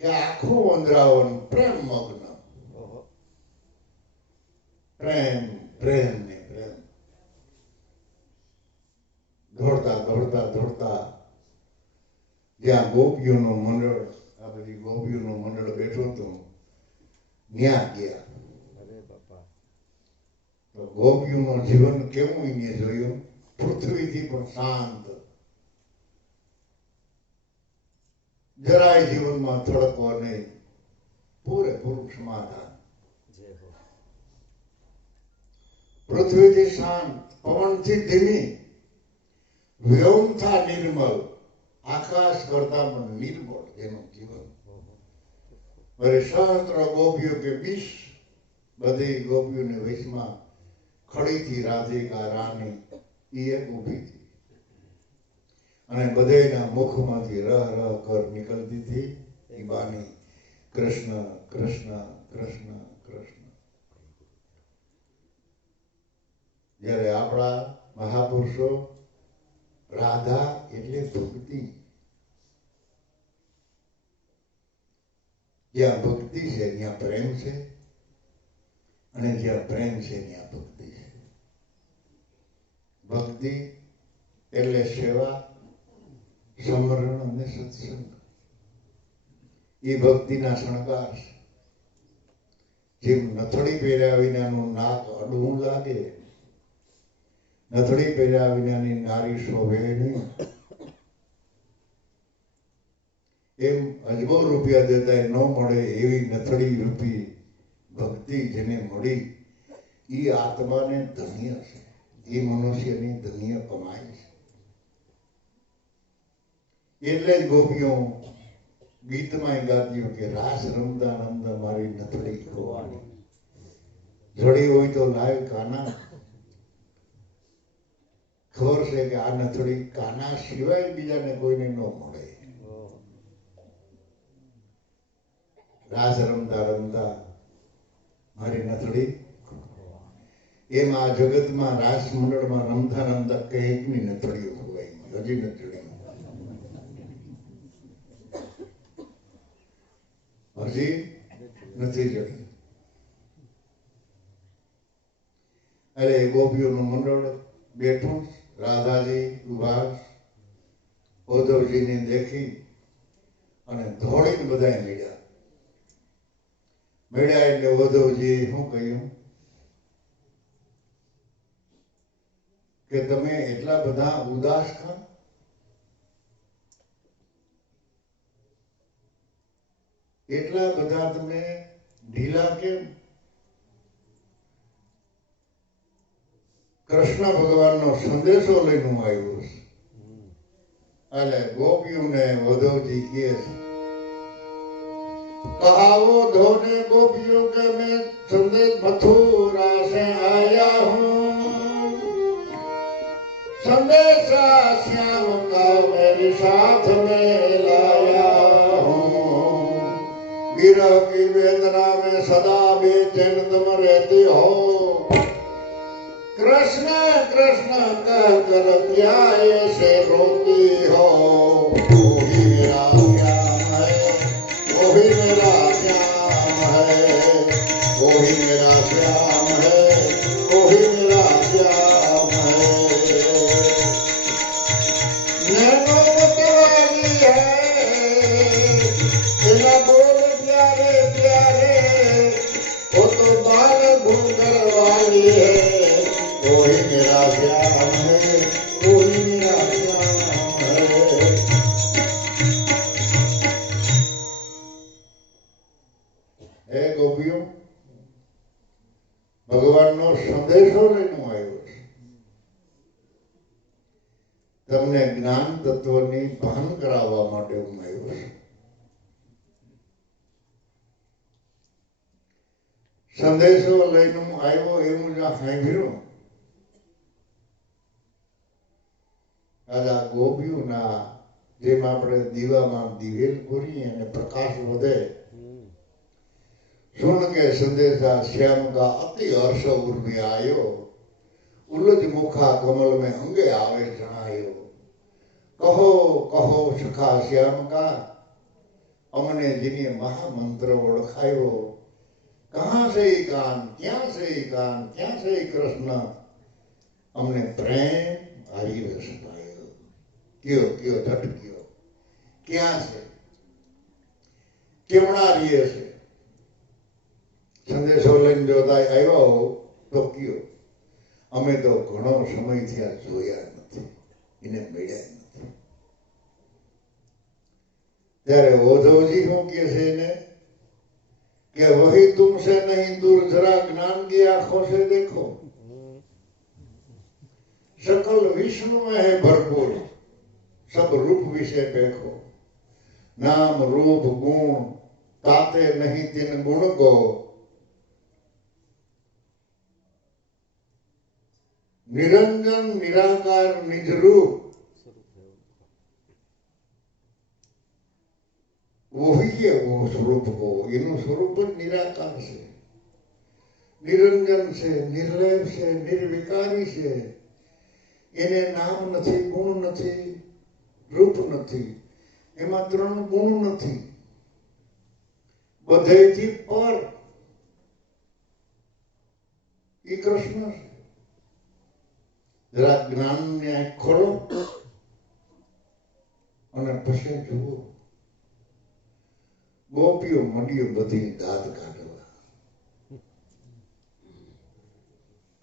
कि आखो वृंदावन प्रेम मग्न। प्रेम प्रेम ने प्रेम दौड़ता दौड़ता दौड़ता ज्યાં ગોપીઓનું મંડળ આ બધી ગોપીઓનું મંડળ બેઠો હતું ત્યાં ગયા. તો ગોપીઓનું જીવન કેવું એને જોયું. પૃથ્વીથી પણ શાંત, જરાય જીવનમાં થડકો નહીં, પૂરેપૂરું સમાધાન. પૃથ્વીથી શાંત, પવનથી ધીમી, વ્યોમ था निर्मल, आकाश करता પણ निर्मल જેનું જીવન. મારે सहस्त्र गोपियों के बीच બધી ગોપીઓની વચમાં ખડી થી રાધિકા રાની એ એક ઊભી હતી અને બધાના મુખમાંથી રહ રહ કર નીકળતી હતી એ બાની કૃષ્ણ કૃષ્ણ કૃષ્ણ કૃષ્ણ. જ્યારે આપણા મહાપુરુષો રાધા એટલે ભક્તિ. જ્યાં ભક્તિ છે ત્યાં પ્રેમ છે અને જ્યાં પ્રેમ છે ત્યાં ભક્તિ છે. ભક્તિ એટલે સેવા, સમરણ અને સત્સંગ. એ ભક્તિના શણગાર છે. જેમ નથડી પહેર્યા વિનાનું નાક અડવું લાગે, નથડી પહેર્યા વિનાની નારી શોભે નહીં, એમ અજબો રૂપિયા દેતા ન મળે એવી નથડી રૂપી ભક્તિ જેને મળી એ આત્માને ધન્ય છે. એ મનુષ્યની ધન્ય કમાઈ છે. એટલે જ ગોપીઓ ગીતમાં ગાતી કે રાસ રમતા રમતા મારી નથડી ખોવાણી. જડી હોય તો લાય કાના. ખબર છે કે આ નથડી કાના સિવાય બીજાને કોઈને ન મળે. રાસ રમતા રમતા મારી નથડી. એમ આ જગતમાં રાસ મંડળમાં રમતા રમતા કંઈકની નથડીઓ ખોવાઈ ગઈ. હજી નથડી હજી નથી જડી. એટલે ગોપીઓનું મંડળ બેઠું, રાધાજી ઉભા, ઉદ્ધવજીને દેખી અને દોડીને બધા મળ્યા. મળ્યા એટલે ઉદ્ધવજીએ શું કહ્યું કે તમે એટલા બધા ઉદાસ ખા? એટલા બધા તમે ઢીલા કેમ? કૃષ્ણ ભગવાનનો સંદેશો લઈને હું આવ્યો છું. એટલે ગોપીઓને ઉદ્ધવજી કહે છે, कहावो धोने गोपियों के मैं संदेश मथुरा से आया हूँ। संदेशा श्याम का मेरे साथ में लाया हूँ। विरह की वेदना में सदा बेचैन तुम रहते हो। कृष्ण कृष्ण कहकर क्या ऐसे रोती हो। वही मेरा श्याम है, वही मेरा श्याम है, वही मेरा श्याम है, वही मेरा श्याम है। नैनो मतवाली है, बिना बोल प्यारे प्यारे, वो तो बाल घूंघर वाली है। वही मेरा श्याम है, वही मेरा श्याम है। हे गोपियों, ભગવાનનો સંદેશો લઈને આવ્યો છે. તમને જ્ઞાન તત્વની ભાન કરાવવા માટે હું આવ્યો છું. સંદેશો લઈને હું આવ્યો એવું જ સાંભળ્યું. આ ગોપીઓના જેમ આપણે દીવામાં દિવેલ પૂરીએ અને પ્રકાશ વધે, सुन के संदेशा श्याम का अति हर्ष उर्मी आयो। उलझ मुखा कमल में अंगे आवे जनायो। कहो कहो सखा श्याम का, अमने जिन्हें महामंत्र ओळखायो। कहाँ से ही कान, क्या से ही कान, क्या से ही कृष्ण, अमने प्रेम हरि रस पायो। क्यों क्यों झट क्यों, क्या से केवड़ा रिये से संदेशो लઈને જોતા આવ્યા હો તો કયો અમે તો ઘણો સમયથી આ જોયા નથી, એને મળ્યા નથી. ત્યારે ઓધવજી શું કહે છે એને કે વહી तुमसे नहीं दूर जरा ज्ञान की आंखों से देखो। सकल विष्णु में है भरपूर, सब रूप विषय देखो। नाम रूप गुण ताते नहीं तीन गुण को। निरंजन निराकार निज रूप, वही है वो स्वरूप को। इनु स्वरूप निराकार से, निरंजन से, निर्लेप से, निर्विकारी से। એને નામ નથી, ગુણ નથી, રૂપ નથી, એમાં ત્રણ ગુણ નથી, બધેથી પર એ કૃષ્ણ છે. जरा ज्ञान ने आंख खोलो અને પછી જુઓ. ગોપીઓ મંડીઓ બધી દાંત કાઢવા.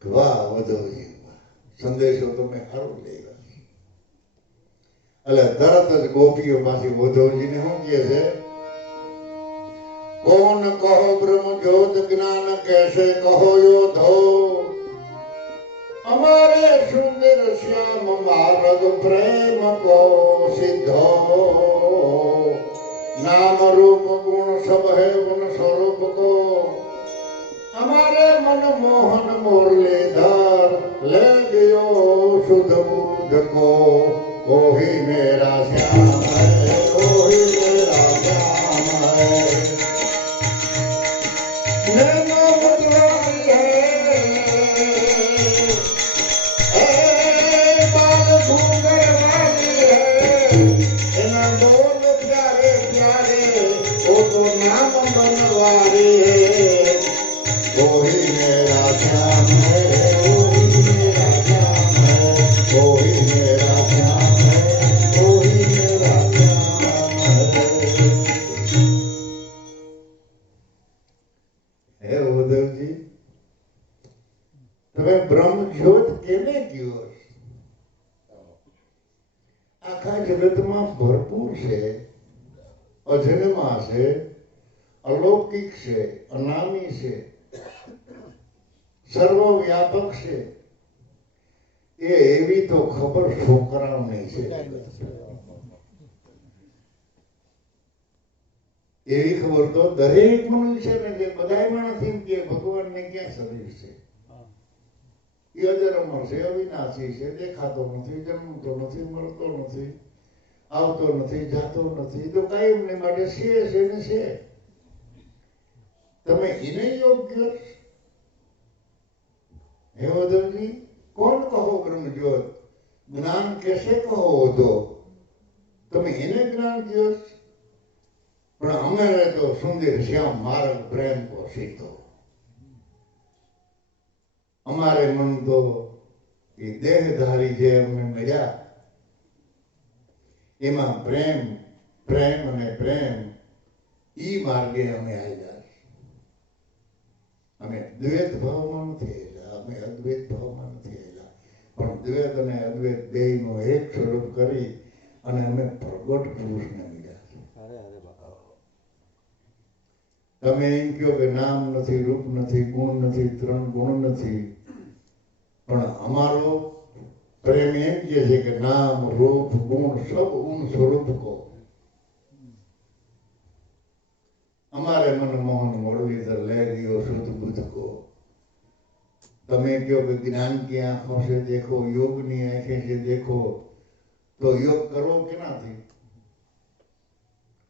વાહ વધવજી, સંદેશો તમે સારો લેવા. એટલે તરત જ ગોપીઓ પાછી વધવજીને શું કહે છે, કોણ કહો બ્રહ્મ જ્યોત જ્ઞાન कैसे कहो योधो। हमारे सुंदर श्याम मार्ग प्रेम को सिद्धो। नाम रूप गुण सब है उन स्वरूप को। हमारे मन मोहन मुरलीधर ले गयो शुद्ध बुद्ध को। वही मेरा श्याम है, वही मेरा श्याम है। नैनो मतवाली है, बाल घूंघर वाली है। एना बोल प्यारे प्यारे, वो तो नाम बनवारी है। वही मेरा श्याम है, वही मेरा श्याम है, वही मेरा श्याम है, वही मेरा श्याम है। हे उद्धव जी, તમે બ્રહ્મ જ્યોત કેને કયો? આખા જગતમાં ભરપૂર છે, અજન્મા છે, અલૌકિક છે, અનામી છે, સર્વવ્યાપક છે. એ એવી તો ખબર છોકરાઓને છે. એવી ખબર તો દરેક મનુષ્યને છે. બધાયમાં નથી કે ભગવાનને ક્યાં શરીર છે. એ અજર અમર છે, અવિનાશી છે, દેખાતો નથી, જન્મતો નથી, મળતો નથી, આવતો નથી, જાતો નથી, તો કાયમને માટે છે ને છે. તમે એને યોગ્ય હે ઉદ્ધવજી કોણ કહો બ્રહ્મજ્યોત જ્ઞાન कैसे કહો તો તમે એને જ્ઞાન કહો પણ અમારે તો સુંદર શ્યામ માર્ગ પ્રેમ કો સીધો અમારે મન તો એ દેહધારી જે અમને મળ્યા એમાં પ્રેમ પ્રેમ અને પ્રેમ ઈ માર્ગે અમે આવ્યા અમે દ્વૈત ભાવમાં નથી આવ્યા અમે અદ્વૈત ભાવમાં નથી આવ્યા પણ દ્વૈત અને અદ્વૈત બેયનું એક સ્વરૂપ કરી અને અમે પ્રગટ પુરુષને મળ્યા તમે એમ કહો કે નામ નથી રૂપ નથી ગુણ નથી ત્રણ ગુણ નથી પણ અમારો પ્રેમ એમ કહે છે કે નામ રૂપ ગુણ સબ ઉન સ્વરૂપ કો हमारे मनमोहन मुरलीधर लहरियो शुद्ध बुद्ध को તમે કહો કે જ્ઞાન की आंखों से देखो योग ની आंखें से देखो तो योग करो કે નાથી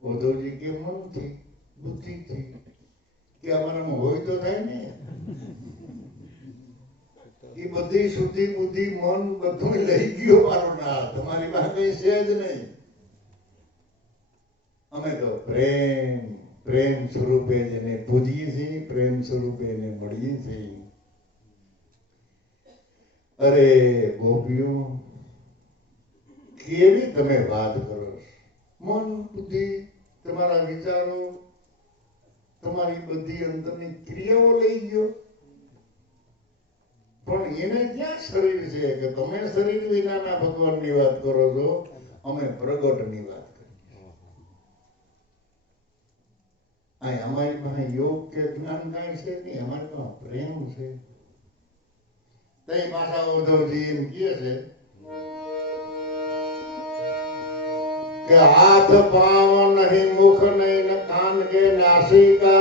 ઉદ્ધવજી કે મન થી બુદ્ધિ થી કે અમારામાં હોય તો થાય ને એ બધી શુદ્ધિ બુદ્ધિ મન બધું લઈ ગયો મારો ના તમારી પાસે કઈ છે જ નહીં અમે તો પ્રેમ પ્રેમ સ્વરૂપે જેને પૂજીએ છીએ પ્રેમ સ્વરૂપે એને મળીએ છીએ અરે ગોપીઓ કેવી તમે વાત કરો મન બુદ્ધિ તમારા વિચારો તમારી બધી અંદરની ક્રિયાઓ લઈ ગયો પણ એને ક્યાં શરીર છે કે તમે શરીર વિનાના ભગવાનની વાત કરો છો અમે પ્રગટની વાત हमारे पास योग के ज्ञान कहीं से नहीं हमारे पास प्रेम से तई भाषा उद्धव जी एम किए से कि हाथ पांव नहीं मुख नहीं न कान के नासिका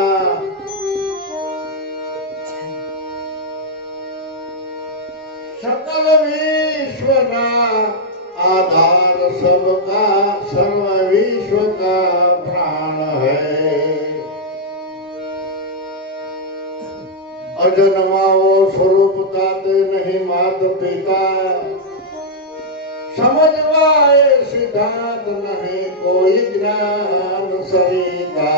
सकल विश्व का आधार सबका सर्व विश्व का प्राण है अजन्मा वो स्वरूप ताते नहीं मात पिता समझवाए सिद्धांत नहीं कोई ज्ञान सरिता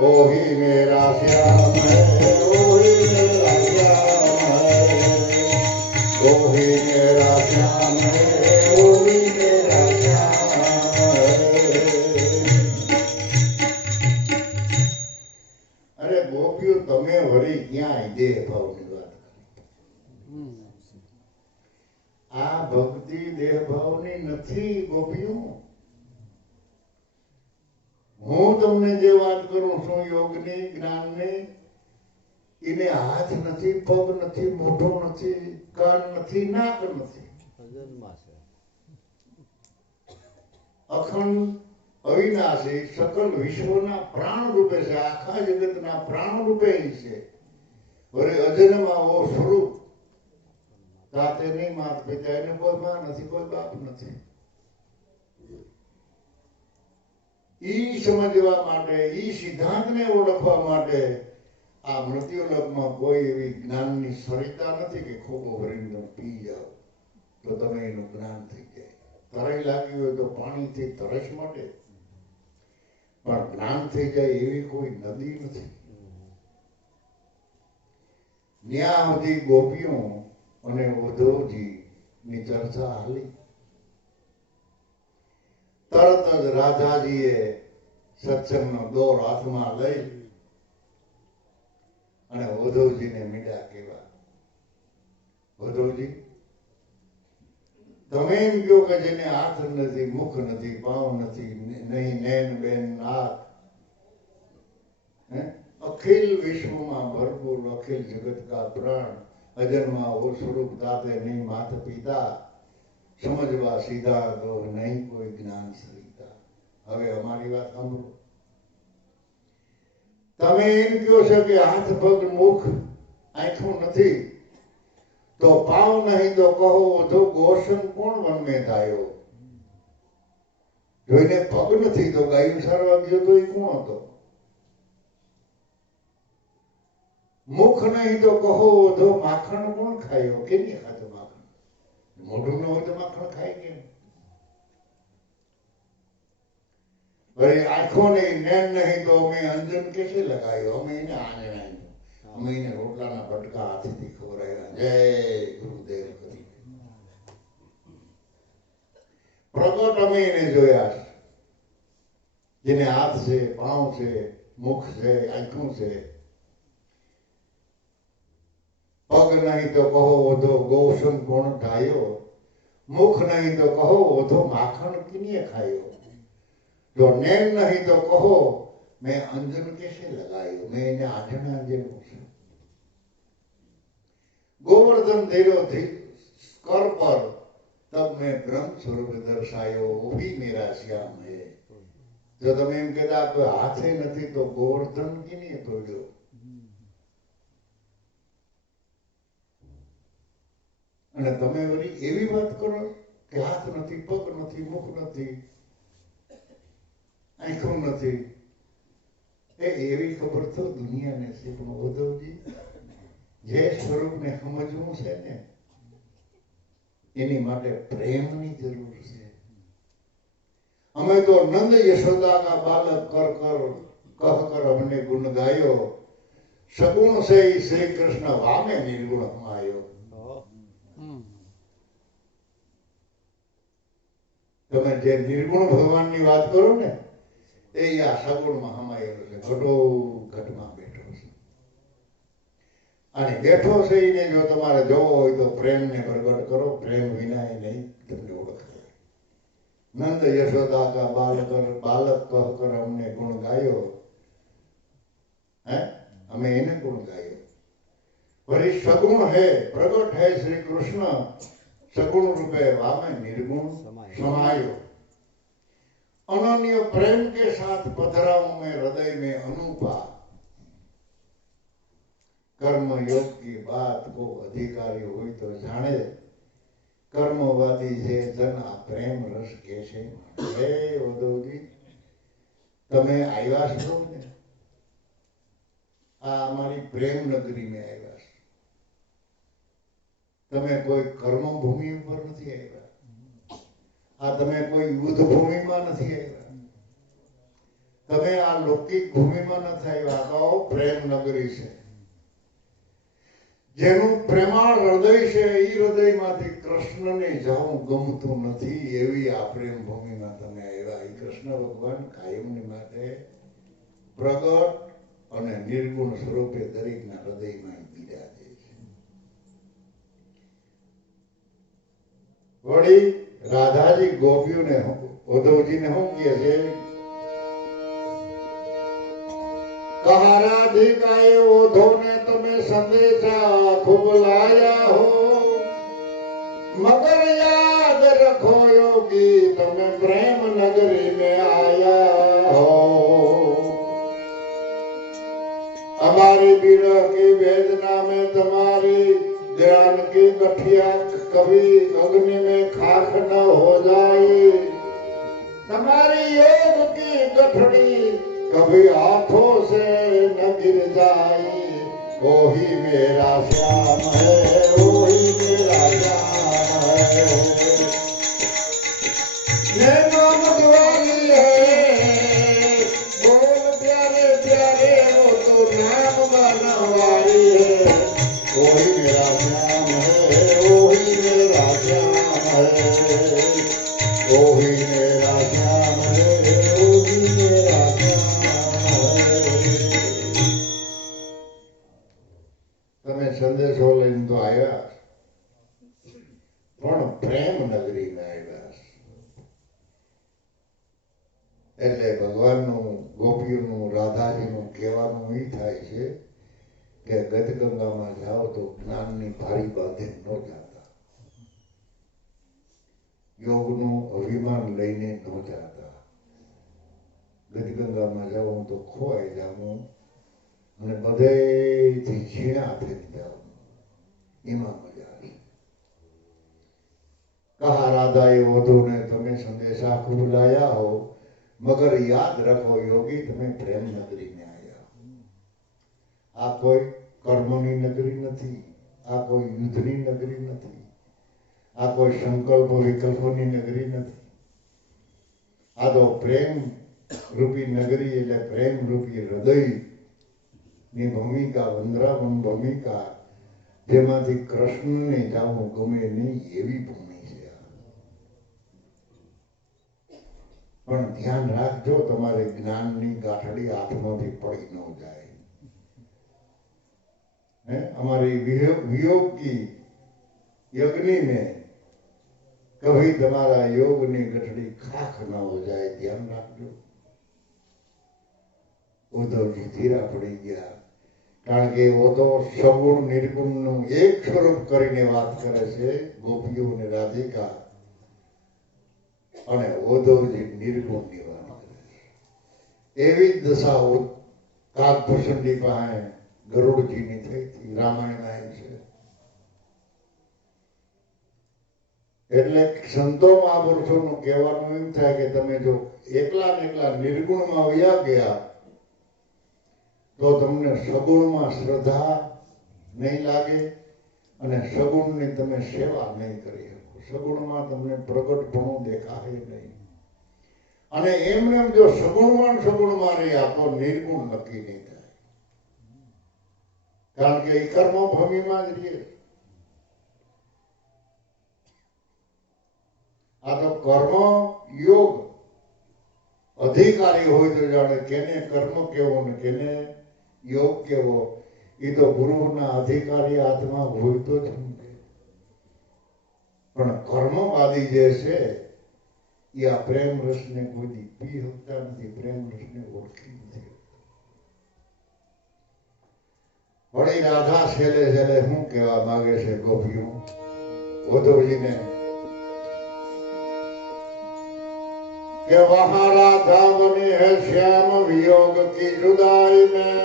वो ही मेरा श्याम है वो ही मेरा श्याम है वो ही मेरा श्याम है वो ही मेरा श्याम है अरे गोपियों તમે વળી ક્યાં દેહ ભાવની વાત આ ભક્તિ દેહ ભાવની નથી ગોપીઓ હું તમને જે વાત કરું છું યોગની જ્ઞાનની એને હાથ નથી પગ નથી મોઢું નથી કાન નથી નાક નથી અખંડ અવિનાશી सकल विश्वना प्राण रूपे से आखा जगतना प्राण रूपे ही से और अजन्मा वो स्वरूप ताते नहीं मात पिता ने कोई मां नहीं कोई बाप नहीं ई समझवा माटे ई सिद्धांत ने ओळखवा माटे आ मृत्युलोकમાં કોઈ એવી જ્ઞાનની સરિતા નથી કે ખોબો ભરીને પી જાઓ તો તમે એનું જ્ઞાન થઈ જાય તરાઈ લાગી હોય તો પાણીથી તરસ મટે પણ જ્ઞાન થઈ જાય એવી કોઈ નદી નથી ન્યા સુધી ગોપીઓ અને ઉદ્ધવજી ની ચર્ચા હાલી તરત જ રાધાજીએ સત્સંગનો દોર હાથમાં લઈ અને ઉદ્ધવજીને મીડા કહેવા ઉદ્ધવજી તમે એમ કહો કે જેને હાથ નથી મુખ નથી પાવ નથી નહીં નैन બેન નાક अखिल विश्व में भरपूर अखिल जगत का प्राण अजन्मा वो स्वरूप दाते नहीं मात पिता समझवा सीधा तो नहीं कोई ज्ञान सरिता हवे हमारी बात सांभळो તમે એમ કહો છો કે હાથ પગ મુખ આંખો નથી તો પાવ નહીં તો કહો તો ગોસન કોણ વનમે થાયો જોઈને પગ નથી તો ગાયું સારવા ગયો તો એ કોણ હતો मुख नहीं तो कहो तो माखण कौन खायो के नहीं खातो माखण मोटू न हो तो माखण खाए के अरे आंखों ने नैन नहीं तो मैं अंजन कैसे लगायो हमें इन्हें आने नहीं तो हमें इन्हें रोटला ना बटका हाथी थी खवराया जय गुरुदेव करी प्रगट हमें इन्हें जोया जिन्हें हाथ से पांव से मुख से आंखों से पग नहीं तो कहो तो गोसम कौन ढायो मुख नहीं तो कहो तो माखण किनिए खायो जो नैन नहीं तो कहो मैं अंजन कैसे लगायो मैं इन्हें आंजन आंजन गोवर्धन धीरो थी कर पर तब मैं ब्रह्म स्वरूप दर्शायो वो भी मेरा श्याम है जो તમે એમ કહેતા કોઈ હાથે નથી તો ગોવર્ધન કિને તોડ્યો અને તમે વળી એવી વાત કરો કે હાથ નથી પગ નથી મુખ નથી આંખો નથી એ એવી ખબર તો દુનિયાને છે પણ ઉદ્ધવજી જે સ્વરૂપને સમજવું છે ને એની માટે પ્રેમની જરૂર છે અમે તો નંદ યશોદા का बालक कर कर कह कर हमने गुण गायो सगुण से ही श्री कृष्ण वामे निर्गुण हमायो તમે જે નિર્ગુણ ભગવાનની વાત કરો ને એ આ સગુણમાં હમાયેલો છે ઘટો ઘટમાં બેઠો છે અને બેઠો છે એને જો તમારે જોવો હોય તો પ્રેમને પ્રગટ કરો પ્રેમ વિના એ નહીં તમને ઓળખાય नंद यशोदा का बालक कह कर हमने गुण गायो है हमें इन्हें गुण गायो वही सगुण है प्रगट है श्री कृष्ण सगुण रूपे वामे निर्गुण समायो अनन्य प्रेम के साथ पधराऊं में हृदय में अनुपा कर्म योग की बात को अधिकारी हुई तो जाने कर्मवादी છે જન આ પ્રેમ રસ કે છે હે ઉદ્ધવજી તમે આવ્યા છો ને આ અમારી પ્રેમ નગરી में આવ્યા છો તમે કોઈ કર્મ ભૂમિ ઉપર નથી આવ્યા આ તમે કોઈ યુદ્ધ ભૂમિમાં નથી આવ્યા તમે આ લૌકિક ભૂમિમાં નથી આવ્યા તો પ્રેમ નગરી છે જેનું પ્રેમાળ હૃદય છે એ હૃદયમાંથી કૃષ્ણને જવું ગમતું નથી એવી આ પ્રેમ ભૂમિમાં તમે આવ્યા એ કૃષ્ણ ભગવાન કાયમની માટે પ્રગટ અને નિર્ગુણ સ્વરૂપે દરેકના હૃદયમાં બિરાજે છે વળી રાધાજી ગોપીઓને ઉદ્ધવજીને શું કહે છે कहा राधिकाए ओधो ने तुम्हें संदेशा खूब लाया हो मगर याद रखो योगी तुम्हें प्रेम नगरी में आया हो हमारी विरह की वेदना में तुम्हारी ज्ञान की गठिया कभी अग्नि में खाक न हो जाए तुम्हारी योग की गठड़ी कभी हाथों से न गिर जाए वो ही मेरा श्याम है वो ही मेरा श्याम है नैना मधुवाली है बोल प्यारे प्यारे वो तो नाम बनवाई है वो ही मेरा श्याम है वो ही मेरा श्याम है वो ही मेरा श्याम है वो ही मेरा संदेशो लઈને તો આવ્યા પણ પ્રેમ નગરીમાં આવ્યા એટલે ભગવાનનું ગોપીઓનું રાધાજીનું કહેવાનું એ થાય છે કે ગદગંગામાં જાઓ તો જ્ઞાનની ભારી બાંધે ન જાતા યોગનું અભિમાન લઈને ન જાતા ગદગંગામાં જાઓ તો ખોવાઈ જાઉં અને બધેથી ઝીણા થઈ જાવ એમાં મજા આવે कहा राधा ये वधु ने तुम्हें संदेशा खूब लाया हो मगर याद रखो योगी तुम्हें प्रेम नगरी में आया आप कोई કર્મની નગરી નથી, આ કોઈ યુદ્ધની નગરી નથી, આ કોઈ સંકલ્પ વિકલ્પોની નગરી નથી. આ તો પ્રેમ રૂપી નગરી, એટલે પ્રેમ રૂપી હૃદય ની ભૂમિકા, વંદરાવન ભૂમિકા, જેમાંથી કૃષ્ણને જાવું ગમે નહીં એવી ભૂમિ છે. પણ ધ્યાન રાખજો, તમારે જ્ઞાનની ગાંઠડી હાથમાંથી પડી ન જાય. અમારી વિયોગી યજ્ઞ में कभी તમારા યોગની ગઠડી ખાખ ન હો જાય, ધ્યાન રાખજો. ઉદ્ધવજી ધીરા પડી ગયા, કારણ કે वो તો સગુણ નિર્ગુણનું એક સ્વરૂપ કરીને વાત કરે છે, ગોપીઓ અને રાધિકા, અને ઉદ્ધવજી નિર્ગુણની વાત કરે છે. એવી જ દશા કાગભૂષણની પાસે ગરુડજીની થઈ હતી, રામાયણમાં છે. એટલે સંતો મહાપુરુષોનું કહેવાનું એમ થાય કે તમે જો એકલા ને એકલા નિર્ગુણમાં વયા ગયા તો તમને સગુણમાં શ્રદ્ધા નહીં લાગે અને સગુણની તમે સેવા નહીં કરી શકો. સગુણમાં તમને પ્રગટપણું દેખાય નહીં. અને એમને જો સગુણમાં રહ્યા તો નિર્ગુણ નક્કી નહીં થાય, કારણ કે એ કર્મભૂમિમાં જ રહીએ. આ તો કર્મ યોગ અધિકારી હોય તો જાણે કેને કર્મ કેવો ને કેને યોગ કેવો, એ તો ગુરુના અધિકારી આત્મા હોય તો જ સમજે. પણ કર્મવાદી જે છે એ આ પ્રેમ રસને કોઈ દી પી શકતા નથી, પ્રેમ રસને ઓળખી નથી. વળી રાધા છેલ્લે છેલ્લે શું કહેવા માંગે છે ગોપીઓ ઉદ્ધવજીને कि वहाँ राधा बनी है श्याम वियोग की जुदाई में,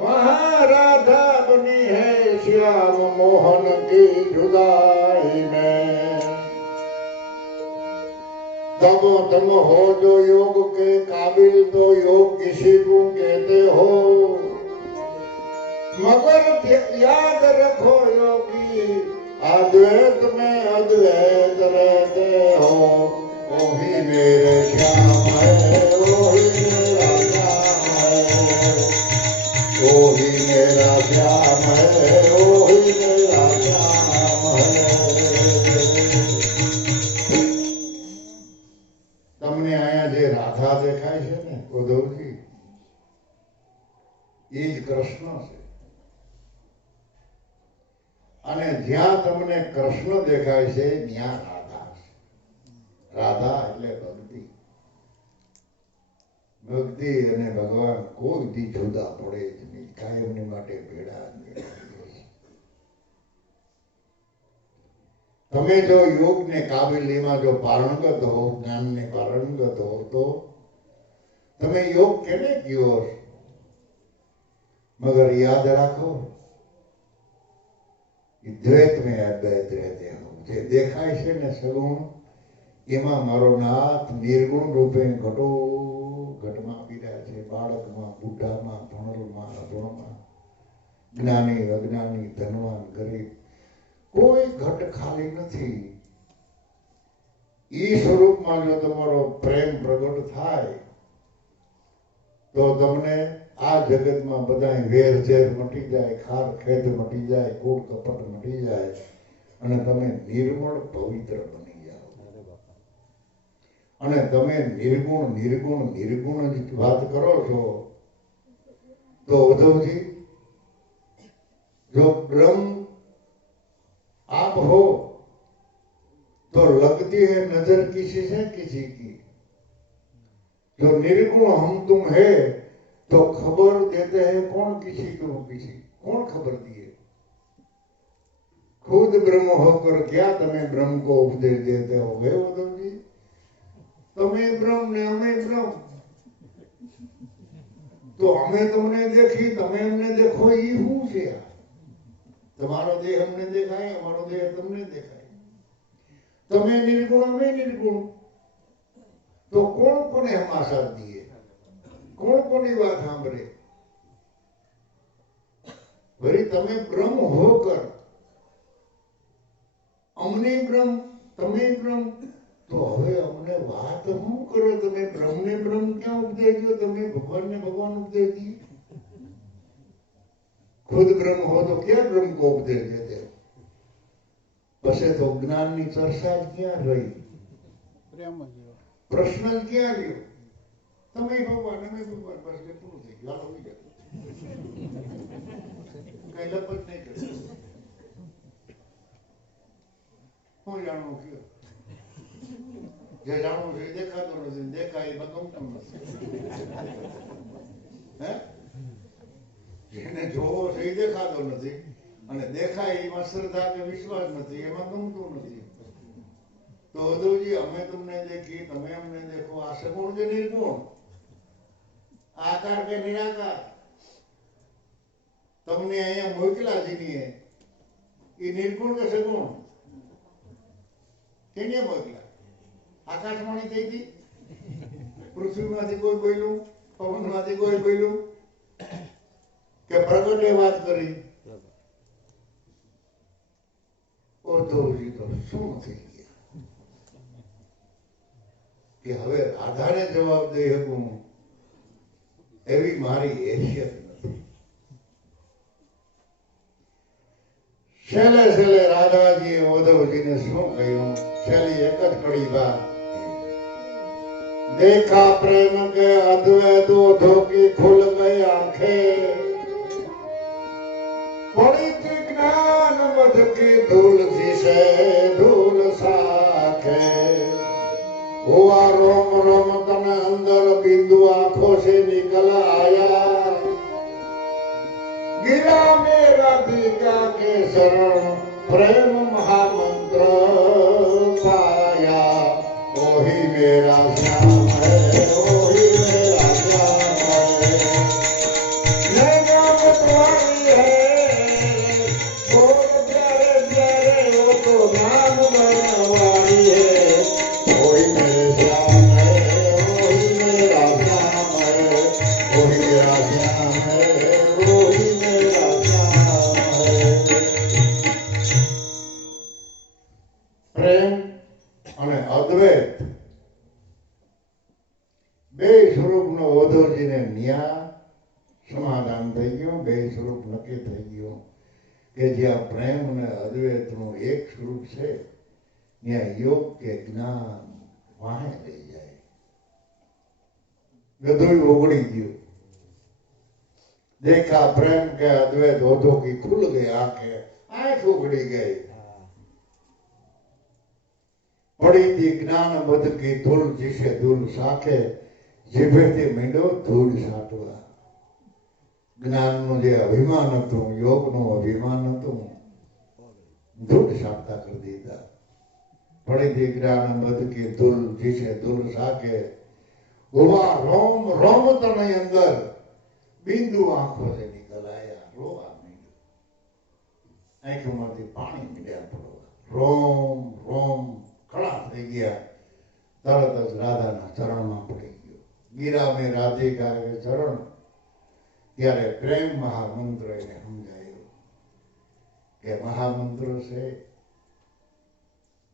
वहाँ राधा बनी है श्याम मोहन की जुदाई में। तब तुम हो जो योग के काबिल तो योग किसी को कहते हो, मगर याद रखो योगी अद्वैत में अद्वैत रहते हो। वही मेरे श्याम है, वही मेरा श्याम है, वही मेरा श्याम है, वही मेरा श्याम है। તમને આયા જે રાધા દેખાય છે ને ઉદ્ધવજી, એ જ કૃષ્ણ છે. અને જ્યાં તમને કૃષ્ણ દેખાય છે ત્યાં રાધા છે. રાધા એટલે ભક્તિ. ભક્તિ અને ભગવાન કોઈ દી જુદા પડે જ નહીં, કાયમની માટે ભેળા જ. તમે જો યોગને કાબિલ એમાં જો પારંગત હો, જ્ઞાનને પારંગત હો, તો તમે યોગ કેને કયો? મગર યાદ રાખો દ્વૈત में अद्वैत रहते हो. જે દેખાય છે ને સગુણ, એમાં મારો નાથ નિર્ગુણ રૂપે ઘટો ઘટમાં પીડ્યા છે. બાળકમાં, બુઢામાં, ભણેલમાં, અભણમાં, જ્ઞાની અજ્ઞાની, ધનવાન ગરીબ, કોઈ ઘટ ખાલી નથી. ઈ સ્વરૂપમાં જો તમારો પ્રેમ પ્રગટ થાય તો તમને આ જગતમાં બધા વેર ઝેર મટી જાય, ખાર ખેદ મટી જાય, કૂટ કપટ મટી જાય અને તમે નિર્મળ પવિત્ર બની જાઓ. અને તમે નિર્ગુણ નિર્ગુણ નિર્ગુણ જ વાત કરો છો તો ઉદ્ધવજી, જો બ્રહ્મ आप हो तो लगती है नजर किसी से किसी की. जो निर्गुण हम तुम है तो खबर देते हैं कौन किसी को किसी, कौन खबर दिए? खुद ब्रह्म होकर क्या तमें ब्रह्म को उपदेश देते हो गए उद्धव जी? तमें ब्रह्म ने हमें ब्रह्म, तो हमें तुमने देखी, तमें हमने देखो, ये हूँ છે. તમારો દેહ અમને દેખાય, અમારો દેહ તમને દેખાય. તમે નિર્ગુણ, અમે નિર્ગુણ, તો કોણ કોને હમાસાર દીએ? કોણ કોની વાત સાંભળે? વળી તમે બ્રહ્મ હો કર, અમને બ્રહ્મ, તમે બ્રહ્મ, તો હવે અમને વાત શું કરો? તમે બ્રહ્મને બ્રહ્મ ક્યાં ઉપદેજો? તમે ભગવાનને ભગવાન ઉપદેજી? ખુદ બ્રહ્મ હો તો ક્યાં બ્રહ્મ કો ઉપદેજ દેતે? પછી તો જ્ઞાનની ચર્ચા જ ક્યાં રહી? પ્રશ્ન જ ક્યાં રહ્યો? તમે ભગવાન, અમે ભગવાન, બસ કે પૂરું થઈ ગયું. હાલો ઉઈ જાઓ. કઈ લપત નહીં કર્યું. હું જાણવું કયો? જે જાણવું છે એ દેખાતું નથી, દેખાય એમાં ગમતું નથી. હે? જેને જોવો છે એ દેખાતો નથી, અને દેખાય એમાં શ્રદ્ધા કે વિશ્વાસ નથી, એમાં ગમતું નથી. તો ઉદ્ધવજી, અમે તમને દેખી, તમે અમને દેખો, આ સગુણ કે નિર્ગુણ? આકાર કે નિરાકાર? તમને અહીંયા મોકલા જીનીએ એ નિર્ગુણ કે સગુણ? કેને મોકલા? આકાશવાણી થઈ હતી? પૃથ્વીમાંથી કોઈ બોલ્યું? પવનમાંથી કોઈ બોલ્યું? કે પ્રગટે વાત કરી? ઉદ્ધવજી તો શું થઈ ગયા કે હવે રાધાને જવાબ દઈ શકું એવી મારી હેસિયત નથી. છેલ્લે છેલ્લે રાધાજીએ ઉદ્ધવજીને શું કહ્યું? છેલ્લી એક જ કડી વાત. देखा प्रेम के अद्वैत ओठों की खुल गई आंखें, पड़ी थी ज्ञान मध की धूल सी से धूल साखे, हुआ रोम रोम तन अंदर बिंदु आंखों से निकल आया, गिरा मेरा दीका के शरण प्रेम महामंत्र पाया, वही मेरा श्याम है, वही मेरा श्याम है, नैना मतवारी है, बोल प्यारे प्यारे वो तो नाम बनवारी है, वही मेरे श्याम है, वही मेरा श्याम है, वही मेरा श्याम है, वही मेरा श्याम है। प्रेम અને અદ્વૈત બે સ્વરૂપનો ઉદ્ધવજીને ન્યાય સમાધાન થઈ ગયું. બે સ્વરૂપ નક્કી થઈ ગયું કે જ્યાં પ્રેમ અને અદ્વૈતનું એક સ્વરૂપ છે ત્યાં યોગ કે જ્ઞાન વાહે લઈ જાય. બધું ઉગડી ગયું. देखा प्रेम के अद्वैत ओठों की खुल गई आंखें, आंख उगड़ी गई, पड़ी थी ज्ञान मध की धूल जिसे धूल साखे, જીભેથી મીંડો ધૂળ સાટવા. જ્ઞાનનું જે અભિમાન હતું, યોગનું અભિમાન હતું, ધૂળ સાટતા કરી દીધા. પડી थी ज्ञान मध की धूल जिसे धूल साखे, हुआ रोम रोम तने अंदर बिंदु आंखों से निकल आया. रोवा मींडो, आंखोंમાંથી પાણી મીંડ્યા પડવા. રોમ રોમ ખડા થઈ ગયા. તરત જ રાધાના ચરણમાં પડી ગયો. ગીરા મેં રાધિકા કે ચરણ. ત્યારે પ્રેમ મહામંત્ર એને સમજાયો કે મહામંત્ર છે,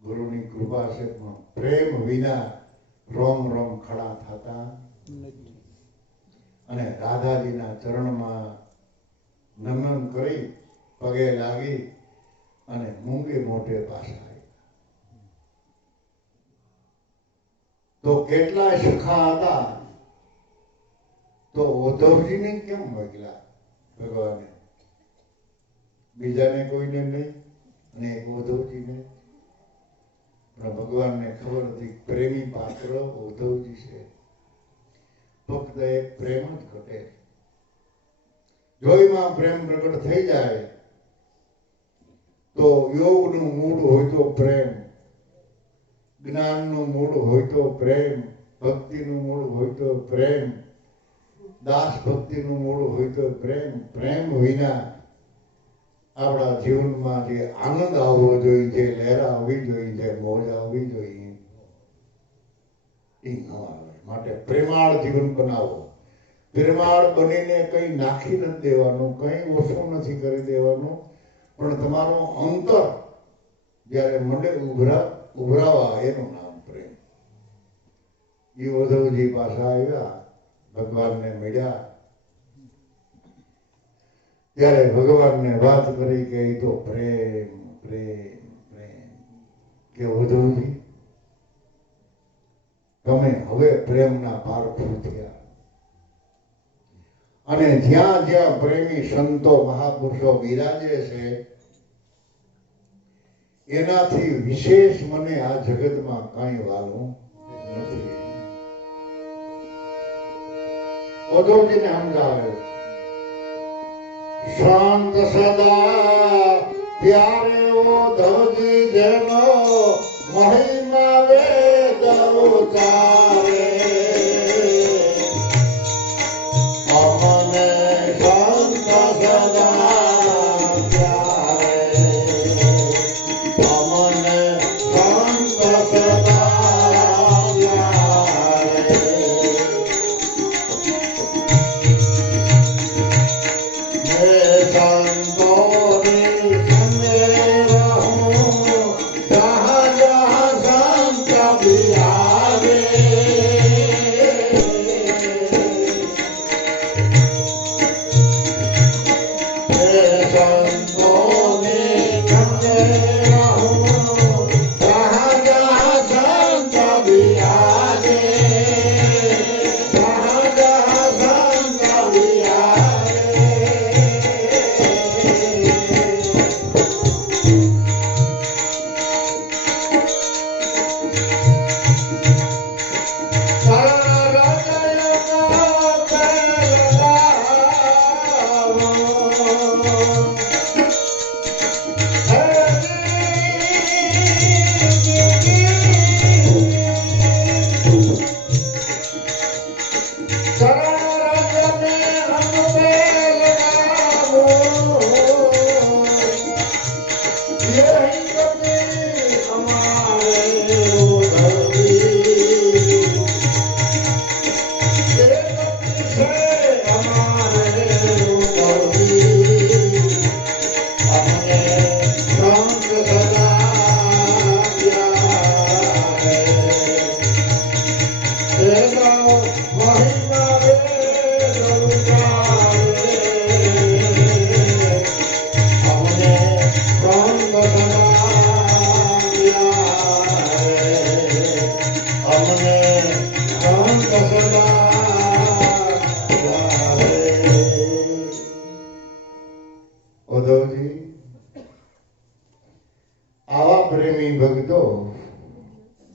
ગુરુની કૃપા છે, પણ પ્રેમ વિના રોમ રોમ ખડા થતા અને રાધાજીના ચરણમાં નમન કરી પગે લાગી અને મૂંગે મોઢે પાછા આવ્યા. તો કેટલાય સખા હતા, તો ઉદ્ધવજીને કેમ મોકલ્યા ભગવાને? બીજાને કોઈને નહીં અને એક ઉદ્ધવજીને. પણ ભગવાનને ખબર હતી પ્રેમી પાત્ર ઉદ્ધવજી છે. ફક્ત એક પ્રેમ જ ઘટે. જો એમાં પ્રેમ પ્રગટ થઈ જાય તો યોગનું મૂળ હોય તો પ્રેમ, જ્ઞાનનું મૂળ હોય તો પ્રેમ, ભક્તિનું મૂળ હોય તો પ્રેમ, દાસ ભક્તિનું મૂળ હોય તો પ્રેમ. પ્રેમ વિના આપણા જીવનમાં જે આનંદ આવવો જોઈએ, જે લહેરા આવવી જોઈએ, જે મોજ આવવી જોઈએ, એ ન આવે. માટે પ્રેમાળ જીવન બનાવો. પ્રેમાળ બનીને કઈ નાખી નથી દેવાનું, કઈ ઓછું નથી કરી દેવાનું, પણ તમારું અંતર જ્યારે મંડે ઉભરાવા એનું નામ પ્રેમ. એ ઉદ્ધવજી પાછા આવ્યા, ભગવાનને મળ્યા, ત્યારે ભગવાનને વાત કરી કે એ તો પ્રેમ પ્રેમ પ્રેમ. કે ઉદ્ધવજી તમે હવે પ્રેમના પારખું થયા, અને જ્યાં જ્યાં પ્રેમી સંતો મહાપુરુષો બિરાજે છે એનાથી વિશેષ મને આ જગતમાં કાંઈ વાલું નથી. ઉદ્ધવજીને સમજાવે, શાંત સદા પ્યારે ઉદ્ધવજી જેનો મહિમા વેદ ઉચારે, અમને શાંત સદા પ્યારે, અમને શાંત સદા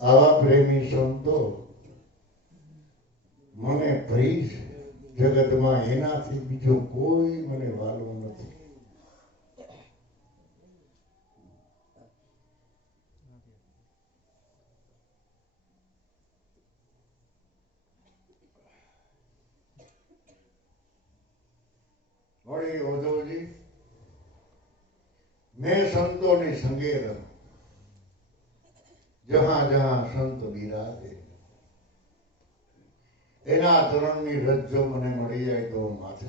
આવા પ્રેમી સંતો મને ભઈ છે જગતમાં, એનાથી બીજો કોઈ મને વાલો નથી. વળી ઉદ્ધવજી मैं संतों ने संगे रह, जहां जहां संत बिराजे, एना चरण ની રજ જો મને મળી જાય તો માથે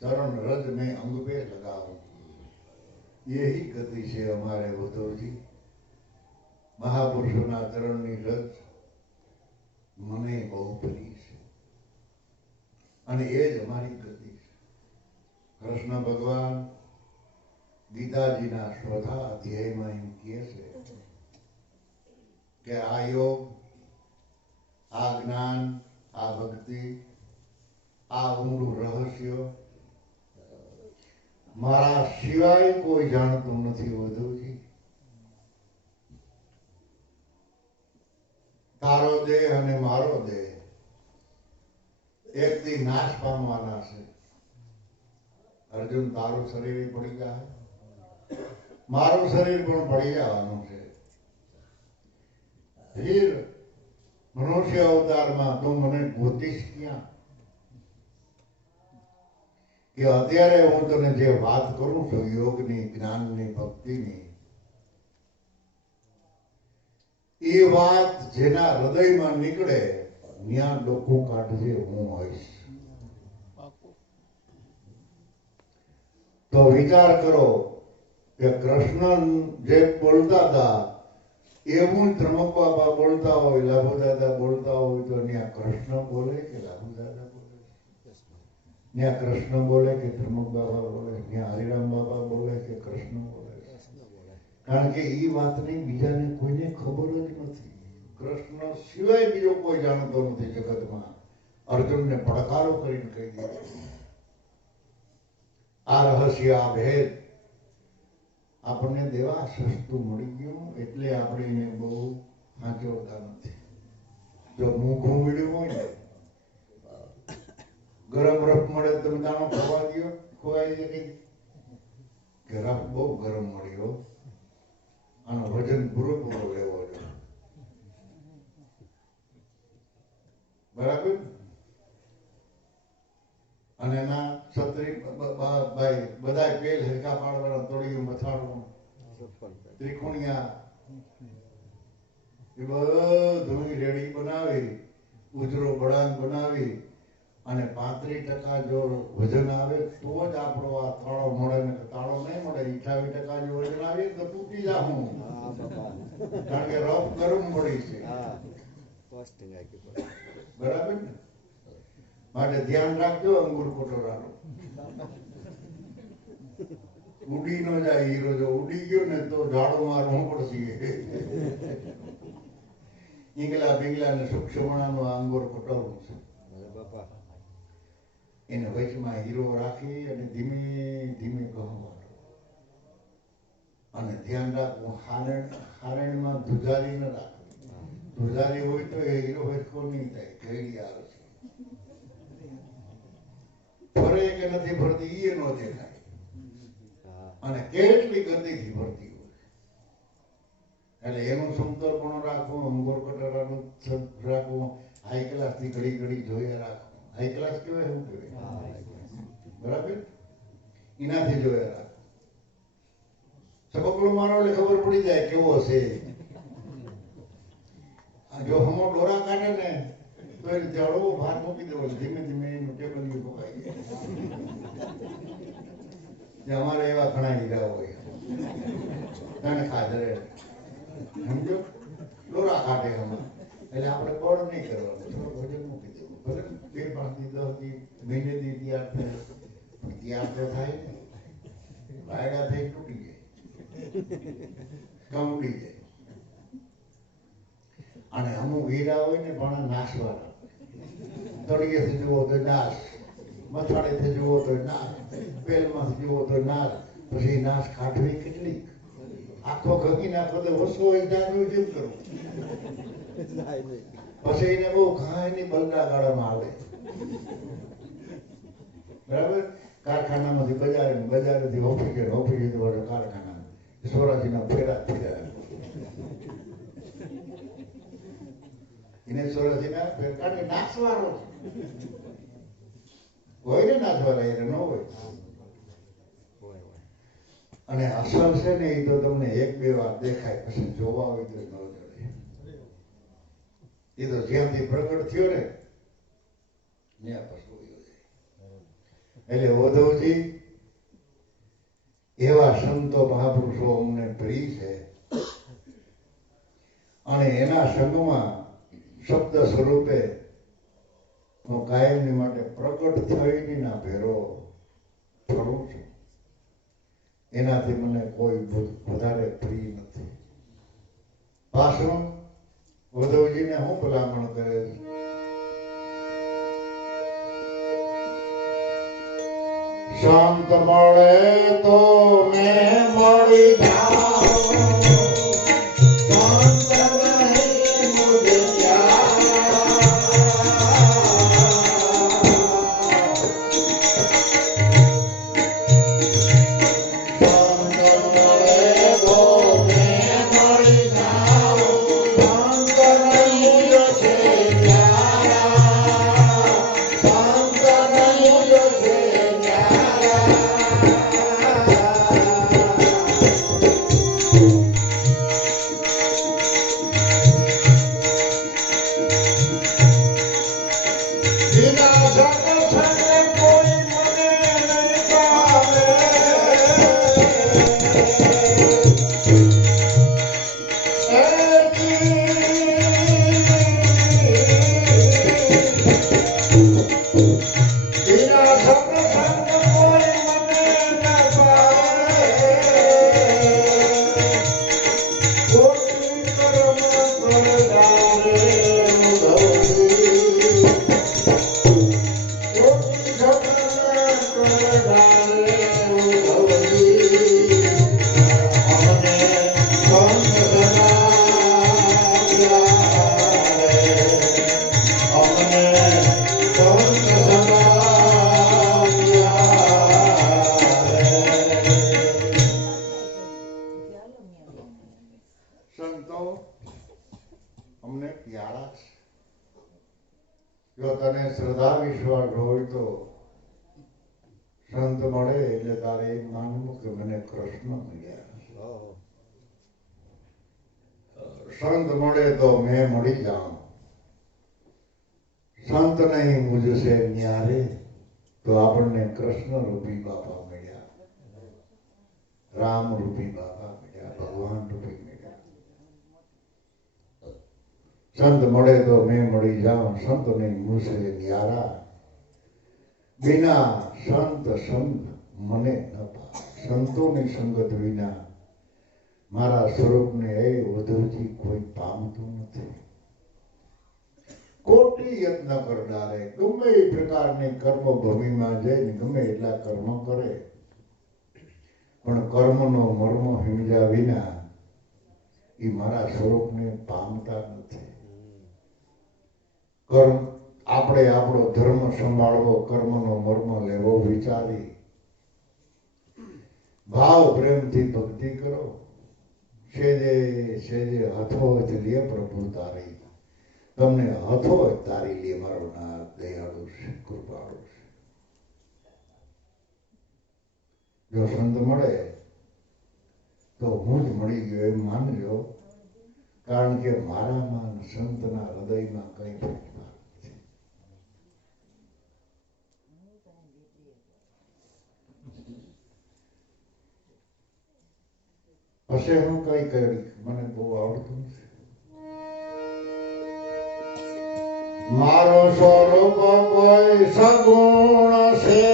चरण रज में अंग पे लगाऊं. यही गति છે અમારે ઉદ્ધવજી. મહાપુરુષોના ચરણની રજ મને બહુ પ્રિય છે, અને એ જ અમારી ગતિ છે. કૃષ્ણ ભગવાન ગીતાજીના 4થા અધ્યાયમાં એમ કહે છે કે આ યોગ, આ જ્ઞાન, આ ભક્તિ, આ ઊંડું રહસ્ય મારા સિવાય કોઈ જાણતું નથી. ઉદ્ધવજી, તારો દેહ અને મારો દેહ એકથી નાશ પામવાના છે. અર્જુન, તારું શરીર પડી જાય, મારું શરીર પણ પડી જવાનું છે. ફિર મનુષ્ય અવતારમાં તું મને ગોતીશ ક્યાં? કે અત્યારે હું તને જે વાત કરું છું યોગની, જ્ઞાનની, ભક્તિની, એ વાત જેના હૃદયમાં નીકળે ત્યાં ડોકું કાઢજે, હું હોઈશ. તો વિચાર કરો કે કૃષ્ણ જે બોલતા હતા એવું ત્રમક બાપા બોલતા હોય, લાભુ દાદા બોલતા હોય, તો ત્યાં કૃષ્ણ બોલે કે લાભુ દાદા બોલે? ત્યાં કૃષ્ણ બોલે કે ત્રમક બાપા બોલે? ત્યાં હરિરામ બાપા બોલે કે કૃષ્ણ બોલે? કારણ કે એ વાતની બીજાને કોઈને ખબર જ નથી. કૃષ્ણ સિવાય બીજો કોઈ જાણતો નથી જગતમાં. અર્જુનને પડકારો કરીને કહી દીધો આ રહસ્ય, આ ભેદ આપણને દેવા સસ્તું મળી ગયું, એટલે આપણે એને બહુ સાચવતા નથી. જો મૂંઘું મળ્યું હોય ને, ગરમ રફ મળે તમે દાણો ખવા દો, ખવાય છે કે રફ બહુ ગરમ મળ્યો, આનો વજન પૂરો લેવો જોઈએ. બરાબર? અને એના છત્રી ભાઈ બધા પેલ હરકા પાડવાના, તોડિયું મથાળું, ત્રિકોણિયા, એ બધું રેડી બનાવી, ઉજરો બળાંગ બનાવી, અને 35% જો વજન આવે તો જ આપણો આ તાળો મળે, ને તાળો નહીં મળે. 28% જો વજન આવે તો તૂટી જાઉં, કારણ કે રફ ગરમ પડી છે. બરાબર ને? માટે ધ્યાન રાખજો અંગુર કટોરાનું. ઉડી ન જાય હીરો. જો ઉડી ગયો ને તો ઝાડો મારવું પડશે. ઈંગલા બિંગલા ને સૂક્ષ્મણાનું અંગુર કટોરું છે. એને વચમાં હીરો રાખી અને ધીમે ધીમે કહવાનું. અને ધ્યાન રાખવું, હારણમાં ધુજારી ન રાખવી. ધુજારી હોય તો એ હીરો હેઠકો નહીં થાય, ઘેડી આવે છે. ફરે કે નથી ફરતી એ ન દેખાય. અને કેટલી ગંદકી ફરતી હોય. એટલે એનું સમતોલ પણ રાખવું, અંગોર કટોરાનું રાખવું, હાઈ ક્લાસ થી ઘડી ઘડી જોયા રાખવું. હાઈ ક્લાસ કેવાય, શું કહેવાય? બરાબર? એનાથી જોયા રાખવું. સબકડો મારો એટલે ખબર પડી જાય કેવો છે. જો હમો ડોરા કાઢે ને તો એ જડવો ભાર મૂકી દેવો, ધીમે ધીમે એનું ટેબલિયું પકાઈ જાય. અમારે એવા ઘણા હીરા હોય, તને ખાધરે સમજો, ડોરા કાઢે હમણાં, એટલે આપણે બળ નહીં કરવાનું, થોડું ભોજન મૂકી દેવું. ભલે 2, 5 દી 10 દી મહિને દી તૈયાર થાય, પણ તૈયાર તો થાય ને, રાયડા થઈ તૂટી જાય, કમડી જાય. અને અમુક હીરા હોય ને પણ નાશવાળા, તળિયેથી જુઓ તો નાશ, મથાળેથી જુઓ તો નાશ, પેલમાંથી જુઓ તો નાશ. પછી નાશ કાઢવી કેટલી? આખો ઘગી નાખો તો ઓછો હોય ત્યાં જેમ કરવું. પછી એને બહુ ઘાયની બલડા ગાળામાં આવે. બરાબર? કારખાનામાંથી બજારેથી ઓફિસે વડે કારખાના, સોરાજીના ફેરા થયા. એને સોરાજીના ફેરકાને નાશવાળો હોય ને, નાશવાળા એને ન હોય. અને અસલ છે ને એ તો તમને 1-2 વાર દેખાય, પછી જોવા હોય તો ન જડે. એ તો જ્યાંથી પ્રગટ થયો ને ત્યાં પછી એટલે ઉદ્ધવજી એવા સંતો મહાપુરુષો અમને પ્રિય છે. અને એના સંગમાં શબ્દ સ્વરૂપે હું કાયમની માટે પ્રગટ થઈને ના ભેરો ફરું છું. એનાથી મને કોઈ વધારે પ્રિય નથી. પાછું ઉદ્ધવજીને હું ભલામણ કરે છે, શાંત મળે તો મેં મળી જાઉં, શાંત રહે મુझे જો તને શ્રદ્ધા વિશ્વાસ હોય તો સંત મળે એટલે તારે એમ માનવું કે મને કૃષ્ણ મળ્યા. સંત મળે તો મેં મળી જાઉં. સંત નહીં મુझसे ન્યારે તો આપણને કૃષ્ણ રૂપી બાપા મળ્યા, રામ રૂપી બાપા મળ્યા, ભગવાન રૂપી મળ્યા. સંત મળે તો મેં મળી જાઉં, સંત નહીં મુझसे ન્યારા. बिना संत संग મને ન પામે. સંતોની સંગત વિના મારા સ્વરૂપને એ ઉદ્ધવજી કોઈ પામતું નથી. કોટી યત્ન કરનારે ગમે એ પ્રકારની કર્મ ભૂમિમાં જઈને ગમે એટલા કર્મ કરે પણ કર્મનો મર્મ સમજ્યા વિના એ મારા સ્વરૂપને પામતા નથી. કર્મ આપણે આપણો ધર્મ સંભાળવો, કર્મનો મર્મ લેવો વિચારી ભાવ પ્રેમથી ભક્તિ કરો. સેજે સેજે હથોજ લે પ્રભુ તારી, તમને હથોજ તારી લે મારો નાથ દયાળુ છે, કૃપાળુ છે. જો સંત મળે તો હું જ મળી ગયો એમ માનજો, કારણ કે મારામાં સંતના હૃદયમાં કઈ ફેરફાર નથી. હશે હું કઈ કરી મને બહુ આવડતું નથી. મારો સ્વરૂપ કોઈ સગુણ છે,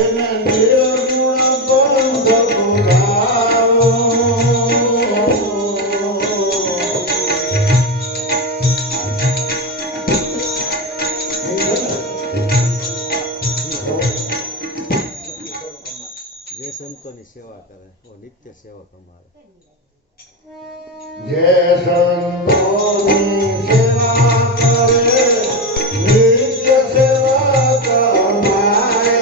એને નિર્ગુણ બંધ પુરાવો. જે સંતોની સેવા કરે वो નિત્ય સેવક અમારે. જે સંતોની સેવા કરે નિત્ય સેવક અમારે.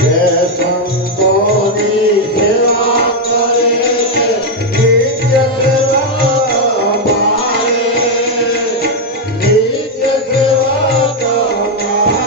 જે સંતોની સેવા કરે નિત્ય સેવક અમારે, નિત્ય સેવક અમારે.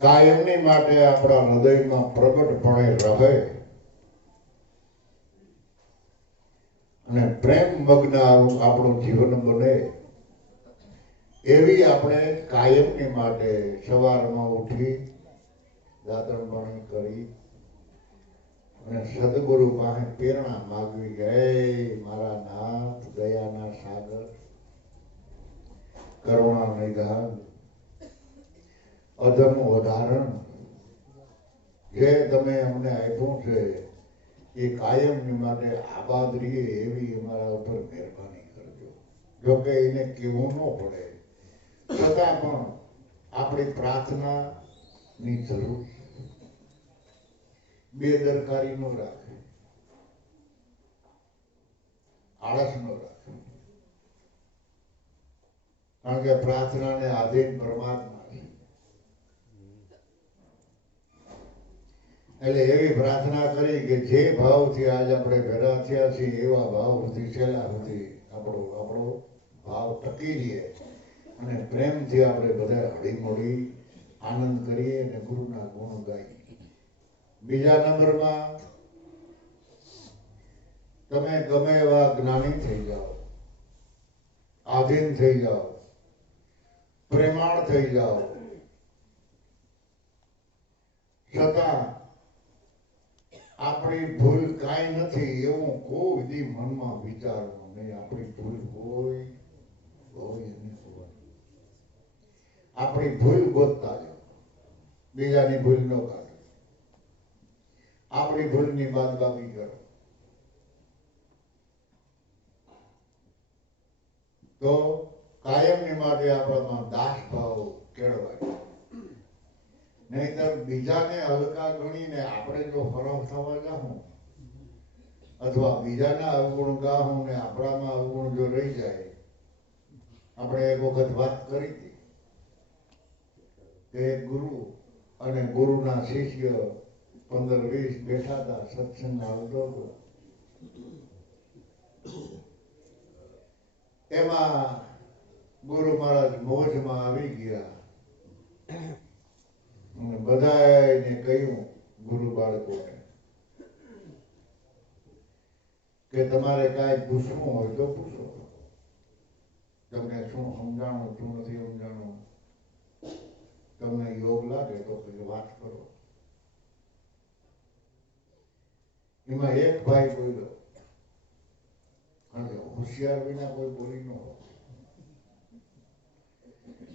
કાયમની માટે આપણા હૃદયમાં પ્રગટપણે રહે અને પ્રેમ મગ્ન આપણું જીવન બને એવી આપણે કાયમની માટે સવારમાં ઉઠી દાંતણ પાણી કરી અને સદગુરુ પાસે પ્રેરણા માગવી કે હે મારા નાથ દયાના સાગર કરુણા નિધાન અધમ વધારણ જે તમે અમને આપ્યું છે એ કાયમની માટે આબાદ રહીએ એવી અમારા ઉપર મહેરબાની કરજો. જોકે એને કહેવું ન પડે છતાં પણ આપણી પ્રાર્થનાની જરૂર બેદરકારી નો રાખે, આળસ નો રાખે, કારણ કે પ્રાર્થનાને આધીન પરમાત્મા છે. એટલે એવી પ્રાર્થના કરી કે જે ભાવથી આજ આપણે ભેગા થયા છીએ એવા ભાવ સુધી છેલ્લા સુધી આપણો ભાવ ટકી રહીએ અને પ્રેમથી આપણે બધા હળીમળી આનંદ કરીએ અને ગુરુના ગુણ ગાઈએ. બીજા નંબરમાં તમે ગમે એવા જ્ઞાની થઈ જાઓ, આધીન થઈ જાઓ, પ્રેમાળ થઈ જાઓ, છતાં આપણી ભૂલ કાંઈ નથી એવું કોઈ દી મનમાં વિચારવું નહીં. આપણી ભૂલ હોય એની હોય. આપણી ભૂલ ગોતતા જાઓ, બીજાની ભૂલ ન કાઢો. આપણી ભૂલની બાદબાકી કરો તો કાયમની માટે આપણામાં દાસ ભાવ કેળવાય. નહીતર બીજાને હલકા ગણીને આપણે જો ફરક થવા જાઉં અથવા બીજાના અવગુણ ગાહું ને આપણામાં અવગુણ જો રહી જાય. આપણે એક વખત વાત કરી હતી કે ગુરુ અને ગુરુના શિષ્ય 15-20 બેઠા હતા, સત્સંગ આવતો હતો. એમાં ગુરુ મહારાજ મોજમાં આવી ગયા અને બધાને કહ્યું ગુરુ બાળકોને કે તમારે કાંઈ પૂછવું હોય તો પૂછો. તમને શું સમજાણું શું નથી સમજાણું, તમને યોગ લાગે તો પછી વાત કરો. એમાં એક ભાઈ બોલ્યો, કારણ કે હોશિયાર વિના કોઈ બોલી ન હોય,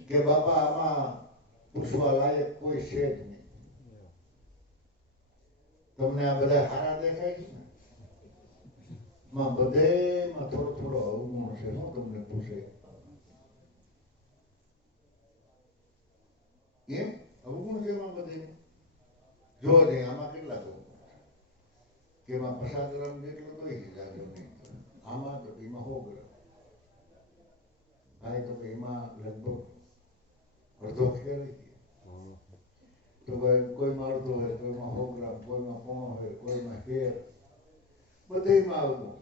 કે બાપા આમાં પૂછવા લાયક કોઈ છે જ નહીં. તમને આ બધા સારા દેખાય છે ને, બધેમાં થોડો અવગુણ છે. શું તમને પૂછે એમ અવગુણ છે એમાં બધે? જો નહીં આમાં કેટલા અવગુણ કે એમાં 50 ગ્રામ જેટલો તો જાજો નહીં, આમાં તો એમાં 100 ગ્રામ ભાઈ, તો એમાં લગભગ અડધો ખેર તો ભાઈ કોઈ મારતો હોય કોઈમાં 100 ગ્રામ, કોઈમાં પોણો હોય, કોઈમાં ખેર, બધેમાં અવગુણ.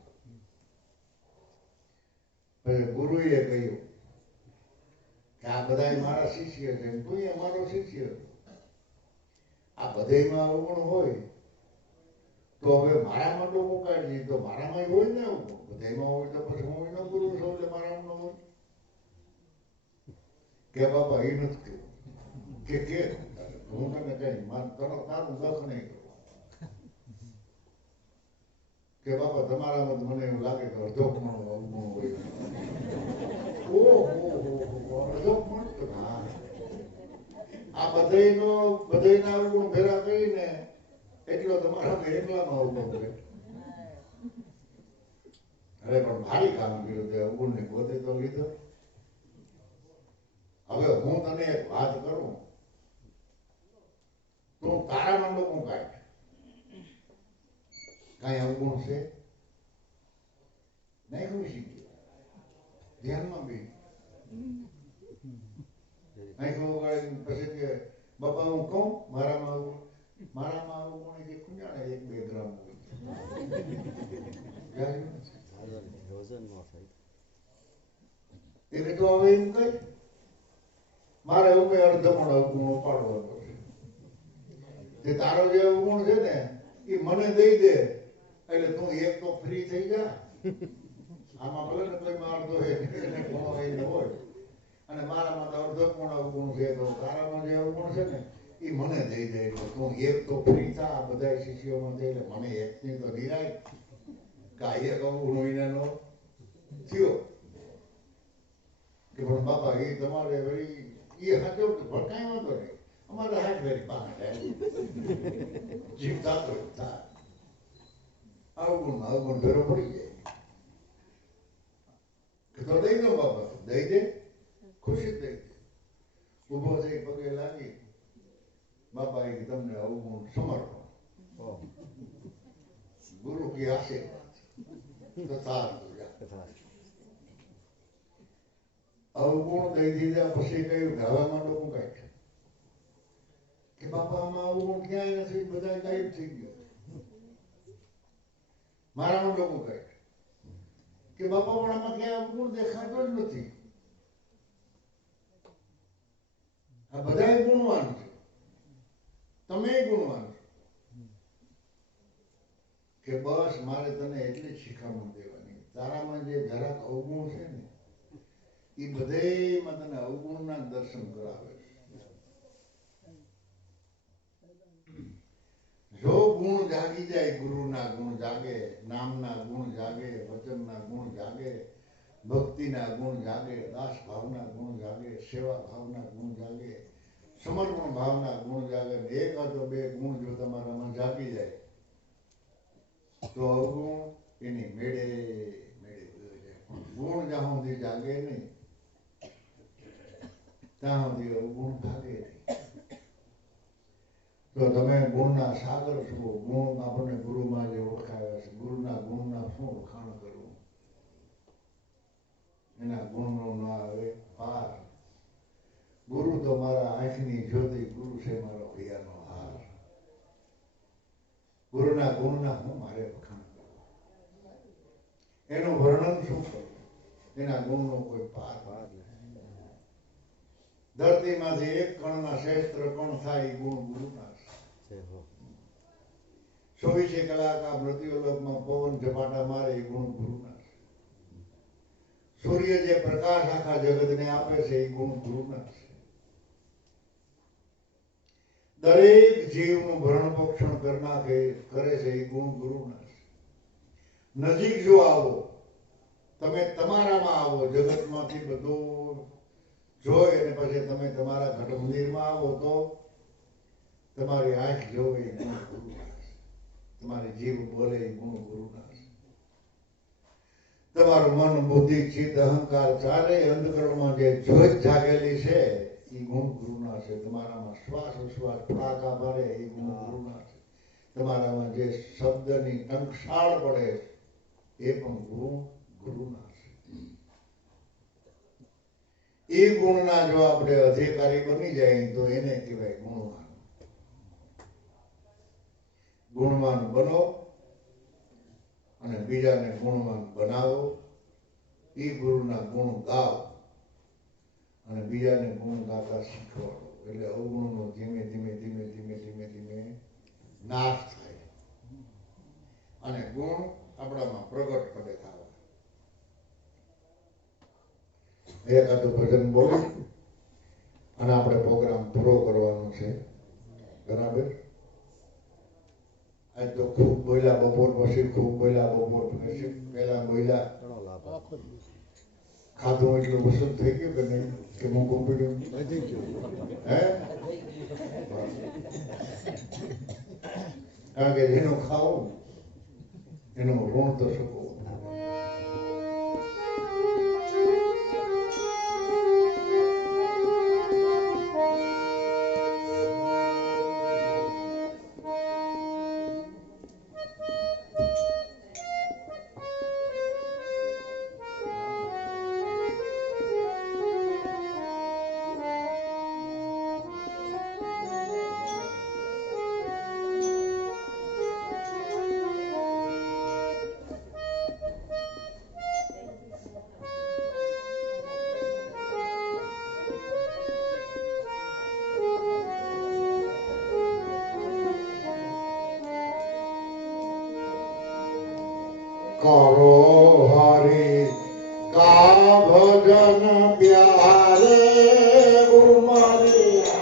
પછી ગુરુએ કહ્યું કે આ બધા મારા શિષ્ય છે, તું એ મારો શિષ્ય. આ બધામાં અવગુણ હોય તો હવે મારામાં તો મુકાડજી, તો મારામાં હોય ને અવગુણ, બધામાં હોય તો પછી હું એનો ગુરુ છું એટલે મારામાં ન હોય. કે બાપા એ નથી કેવું કે હું તને કઈ તારું દખ નહીં કરું. કે બાપા તમારામાં મને એવું લાગે કે અડધો પણ અવગુણ હોય. અડધો પણ આ બધાના અવગુણ ભેગા કરીને એટલો તમારામાં એકલામાં અવગુણ છે. અરે પણ ભારી કામ કર્યું તે અવગુણ ને ગોતે તો લીધો. હવે હું તને એક વાત કરું, તું તારામાં લોકો કાઢ, કાંઈ અવગુણ છે નહીં? ખુશી ધ્યાનમાં બી પછી કે બાપા હું કહું મારામાં અવગુણ કે ખુંજાણે 1-2 ગ્રામ હોય. એટલે તો હવે એમ કઈ મારે હવે અર્ધમણ અવગુણ ઉપાડવાનો છે. તે તારો જે અવગુણ છે ને એ મને દઈ દે એટલે તું એક તો ફ્રી થઈ જા. આમાં ભલે ને કોઈ મારતો હોય એને કોણો હોય અને મારામાં તો અર્ધપૂર્ણ અવગુણ છે, તો તારામાં જે અવગુણ છે ને એ મને દઈ દે એટલે તું એક તો ફ્રી થા આ બધા શિષ્યોમાં દઈ એટલે મને એકની તો નિરાય કાંઈ એક અવગુણ વિનાનો થયો કે પણ બાપા એ તમારે વળી એ હાથો પણ કાંઈ વાંધો નહીં અમારે હાથ વેરી બહાર જીવ થતો થાય અવગુણ ભેરો પડી જાય કે તો દઈ દો બાપા દઈ દે ખુશી દઈ દે ઉભો થઈ પગે લાગી બાપા એ તમને અવગુણ સમર્પણ ગુરુ કી આશીર્વાદ તથા અવગુણ દઈ દીધા પછી કહ્યું કે હવે માં ડોકું કાઢ કે બાપા આમાં અવગુણ ક્યાંય નથી બધા ગાયબ થઈ ગયો મારામાં ડોકું કાઢ કે બાપા પણ આમાં ક્યાંય અવગુણ દેખાતો જ નથી આ બધા ગુણવાન છે તમે ગુણવાન છો કે બસ મારે તને એટલી જ શિખામણ દેવાની તારામાં જે જરાક અવગુણ છે ને એ બધેમાં તને અવગુણના દર્શન કરાવે જો ગુણ જાગી જાય ગુરુના ગુણ જાગે નામના ગુણ જાગે વચનના ગુણ જાગે ભક્તિના ગુણ જાગે દાસ ભાવના ગુણ જાગે સેવા ભાવના ગુણ જાગે સમર્પણ ભાવના ગુણ જાગે એક અથવા બે ગુણ જો તમારામાં જાગી જાય તો અવગુણ એની મેળે જાય ગુણ જ્યાં સુધી જાગે નહીં ત્યાં સુધી અવગુણ ભાગે નહીં તો તમે ગુણના સાગર છો ગુણ આપણને ગુરુમાં જે ઓળખાયા છે ગુરુના ગુણના શું વખાણ કરવું એના ગુણનો ના આવે પાર ગુરુ તો મારા આંખની જ્યોતિ ગુરુ છે મારો હૈયાનો હાર ગુરુના ગુણના હું મારે વખાણ કરવું એનું વર્ણન શું કરું એના ગુણનો કોઈ પાર ધરતીમાંથી એક કણના ક્ષેત્ર કણ થાય એ ગુણ ગુરુના છે 24 કલાક આ મૃત્યુલોકમાં પવન ઝપાટા મારે એ ગુણ ગુરુના છે સૂર્ય જે પ્રકાશ આખા જગતને આપે છે એ ગુણ ગુરુના છે દરેક જીવનું ભરણ પોષણ કરે છે એ ગુણ ગુરુના છે નજીક જો આવો તમે તમારામાં આવો જગતમાંથી બધું જોઈ અને પછી તમે તમારા ઘટ મંદિરમાં આવો તો તમારી આંખ જોવે એ ગુણ ગુરુના છે તમારી જીભ બોલે એ ગુણ ગુરુના છે તમારું મન બુદ્ધિ ચિત્ત અહંકાર ચારે અંધકરણમાં જે જ્યોત જાગેલી છે એ ગુણ ગુરુના છે તમારામાં શ્વાસ ઉશ્વાસ ફાકા ભરે એ ગુણ ગુરુના છે તમારામાં જે શબ્દની ટંકશાળ પડે એ પણ ગુણ ગુરુના છે એ ગુણના જો આપણે અધિકારી બની જાય તો એને કહેવાય ગુણવાન ગુણવાન બનો અને બીજાને ગુણવાન બનાવો એ ગુરુના ગુણ ગાઓ અને બીજાને ગુણ ગાતા શીખવાડો એટલે અવગુણનો ધીમે ધીમે ધીમે ધીમે ધીમે ધીમે નાશ થાય અને ગુણ આપણામાં પ્રગટ પડે થવા એકાદું ભજન બોલી અને આપણે પ્રોગ્રામ પૂરો કરવાનો છે બરાબર આજ તો ખૂબ બોલ્યા બપોર પછી ખૂબ બોલ્યા બપોર પછી પહેલા બોલ્યા ખાધું એટલું વસૂલ થઈ ગયું કે નહીં કે મૂકવું પડ્યું હે કારણ કે જેનું ખાવું એનું ઋણ તો શકવું करो हरि का भजन प्यारे उमरिया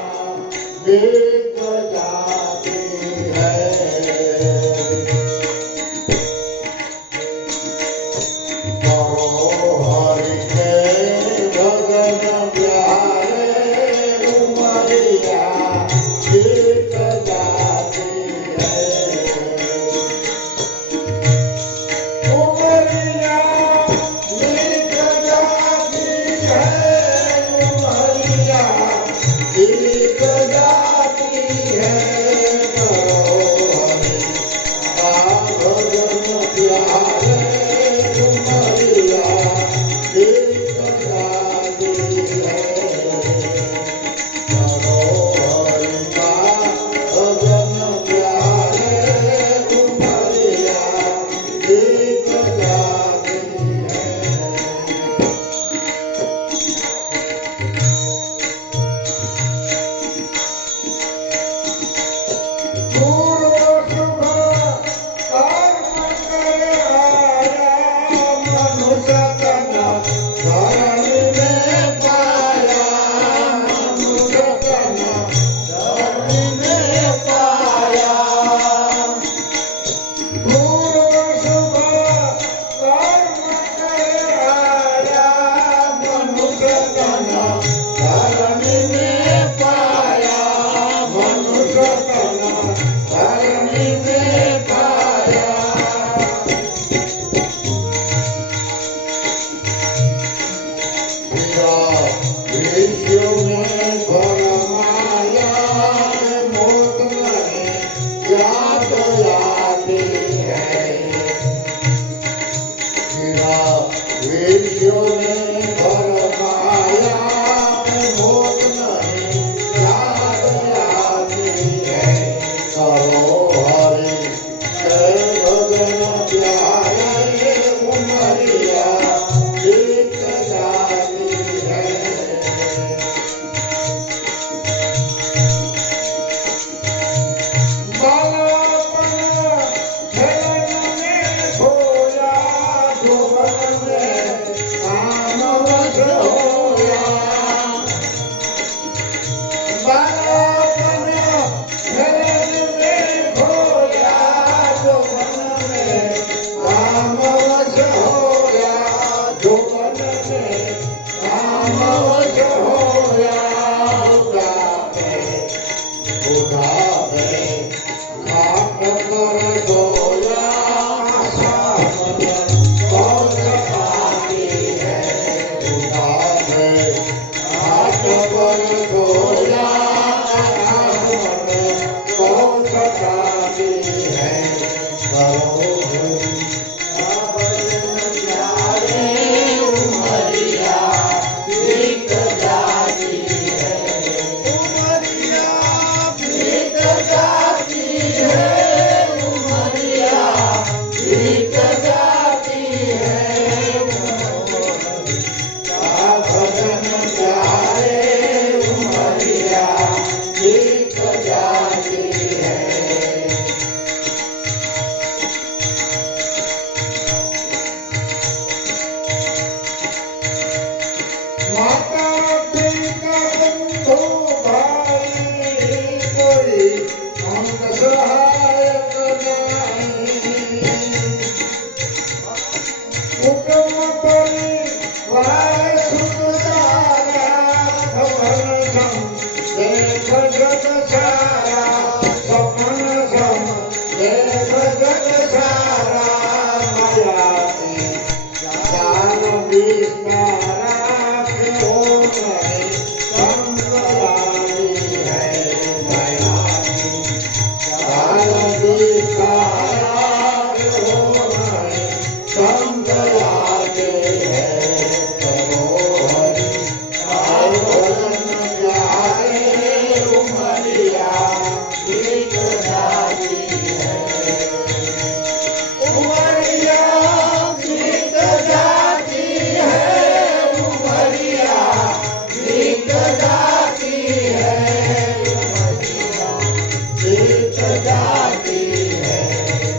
जाती है,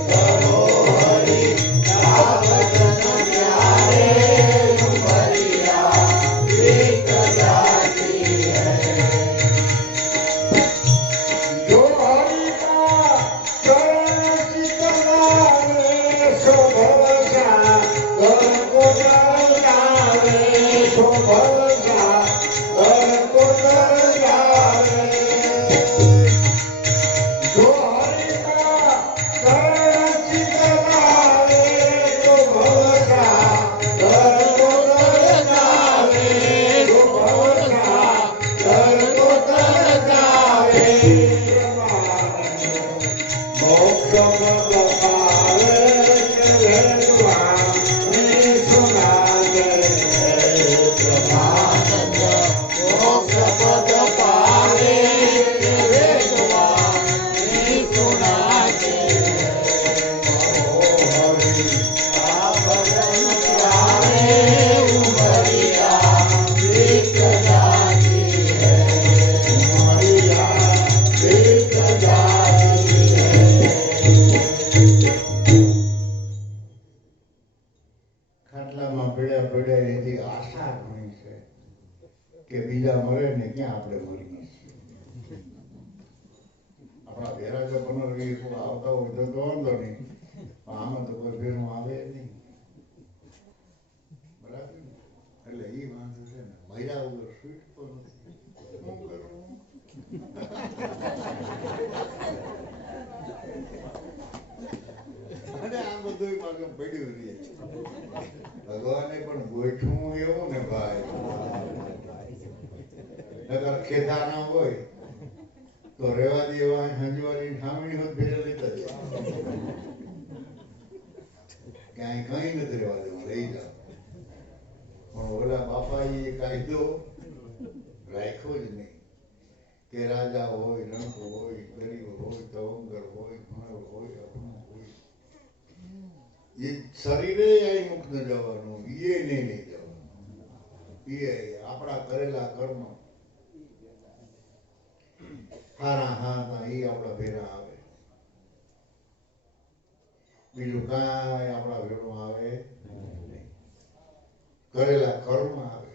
करो हरि नाम પડ્યા એથી આશા ઘણી છે કે બીજા મરે ને ક્યાં આપણે મરીએ છીએ. આપણા ભેરા જો 15-20 આવતા હોય તો વાંધો નહીં, પણ આમાં તો કોઈ ભેરું આવે નહીં. બરાબર ને? એટલે એ વાંધો છે ને, મર્યા વગર છૂટતો નથી. શું કરવું? અને આ બધું પાછું પડ્યું રહે. ભગવાને પણ ગોઠવું એવું ને ભાઈ, નકર ખેતા ના હોય તો રેવા દેવા હંજવારી ખામણી હોત ભેરે લેતા જાય. ક્યાંય કઈ નથી રેવા દેવું, લઈ જાઓ. પણ ઓલા બાપા એ કાયદો રાખ્યો જ નહીં કે રાજા હોય, રંક હોય, ગરીબ હોય, તવંગર હોય, ભણેલ હોય, અભણ હોય, એ શરીરે અહીં મુક્ત ન જવાનું, એ નહીં લઈ જવાનું. એ આપણા કરેલા કર્મ હારા હા એ આપણા ભેરા આવે, બીજું કાંઈ આપણા ભેરું આવે નહીં. કરેલા કર્મ આવે.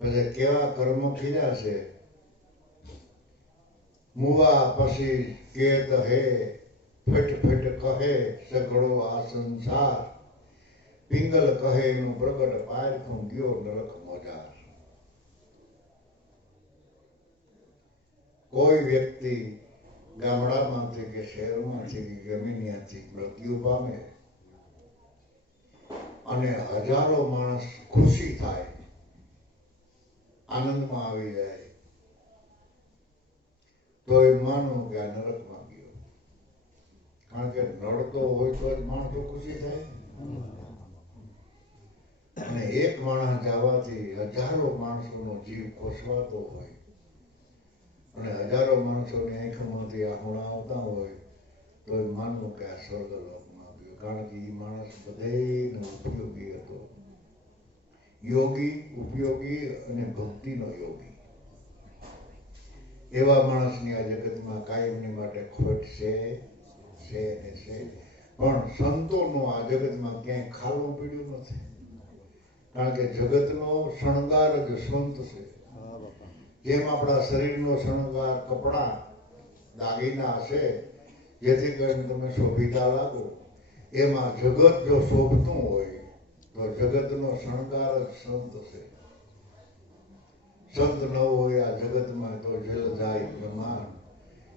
પછી કેવા કર્મ કર્યા છે, મુવા પછી કેત હે ફેટ ફેટ કહે સઘળો આ સંસાર, પિંગલ કહે નું પ્રગટ પારખું ગયો નરક મજાર. કોઈ વ્યક્તિ ગામડામાંથી કે શહેરમાંથી કે ગમે ત્યાંથી મૃત્યુ પામે અને હજારો માણસ ખુશી થાય, આનંદમાં આવી જાય, તો એ માનો કે આ નરકમાં ગયો. કારણ કે નડતો હોય તો જ માણસો ખુશી થાય. અને એક માણસ જવાથી હજારો માણસોનો જીવ કોસવાતો હોય અને હજારો માણસોની આંખમાંથી આંખોણા આવતા હોય તો એ માનવું કે આ સ્વર્ગલોકમાં ગયો. કારણ કે એ માણસ બધેનો ઉપયોગી હતો, યોગી, ઉપયોગી અને ભક્તિનો યોગી. એવા માણસની આ જગતમાં કાયમની માટે ખોટ છે ને છે. પણ સંતોનો આ જગતમાં ક્યાંય ખાલું પીડ્યું નથી. કારણ કે જગતનો શણગાર જ સંત છે. જેમ આપણા શરીરનો શણગાર કપડા દાગીના છે જેથી કરીને તમે શોભિતા લાગો, એમાં જગત જો શોભતું હોય તો જગતનો શણગાર જ સંત છે. સંત ન હોય આ જગતમાં તો જલ જાય પ્રમાણ,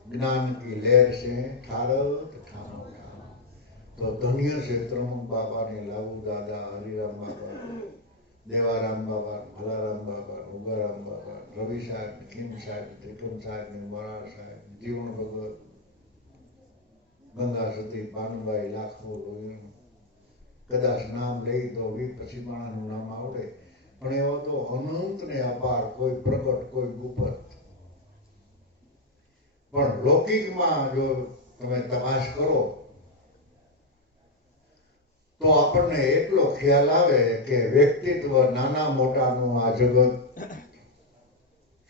જ્ઞાન કી લહેર છે ઠારત ઠામ ઠામ. તો ધન્ય છે ત્રણું બાબાને, લાલુ દાદા, હરિરામ બાબા, દેવારામ બાબા, ભલારામ બાબા, ઉગારામ બાબા, રવિ સાહેબ, ખીમ સાહેબ, ત્રિકમ સાહેબ, મરાર સાહેબ, જીવન ભગત, ગંગા સતી, પાનુબાઈ, લાખો, કદાચ નામ લઈ તો 20-25 માણસનું નામ આવડે, પણ એવા તો અનંત ને અપાર, કોઈ પ્રગટ, કોઈ ગુપ્ત. પણ લૌકિકમાં જો તમે તપાસ કરો તો આપણને એટલો ખ્યાલ આવે કે વ્યક્તિત્વ નાના મોટાનું આ જગત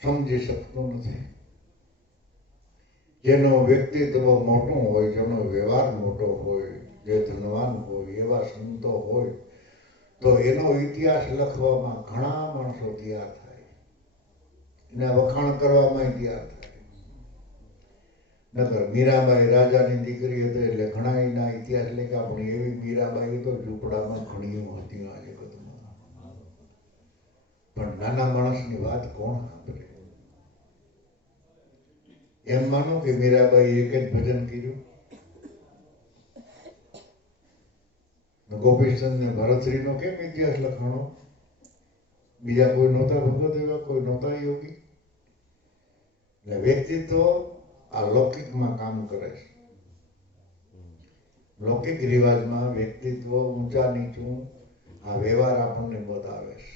સમજી શકતું નથી. જેનો વ્યક્તિત્વ મોટું હોય, જેનો વ્યવહાર મોટો હોય, જે ધનવાન હોય, એવા સંતો હોય તો એનો ઇતિહાસ લખવામાં ઘણા માણસો તૈયાર થાય, એના વખાણ કરવામાં તૈયાર થાય. નકર મીરાબાઈ રાજાની દીકરી હતી એટલે ઘણા એના ઇતિહાસ લખ્યા, પણ એવી મીરાબાઈ તો ઝૂંપડામાં ઘણી હતી આ જગતમાં. પણ નાના માણસની વાત કોણ સાંભળે? એમ માનો કે મીરાબાઈ એક જ ભજન કર્યું, ગોપીચંદ ને ભરતશ્રીનો કેમ ઇતિહાસ લખાણો? બીજા કોઈ નહોતા ભગત, એવા કોઈ નહોતા યોગી? એટલે વ્યક્તિત્વ આ લૌકિકમાં કામ કરે છે. લૌકિક રિવાજમાં વ્યક્તિત્વ ઊંચા નીચું આ વ્યવહાર આપણને બતાવે છે.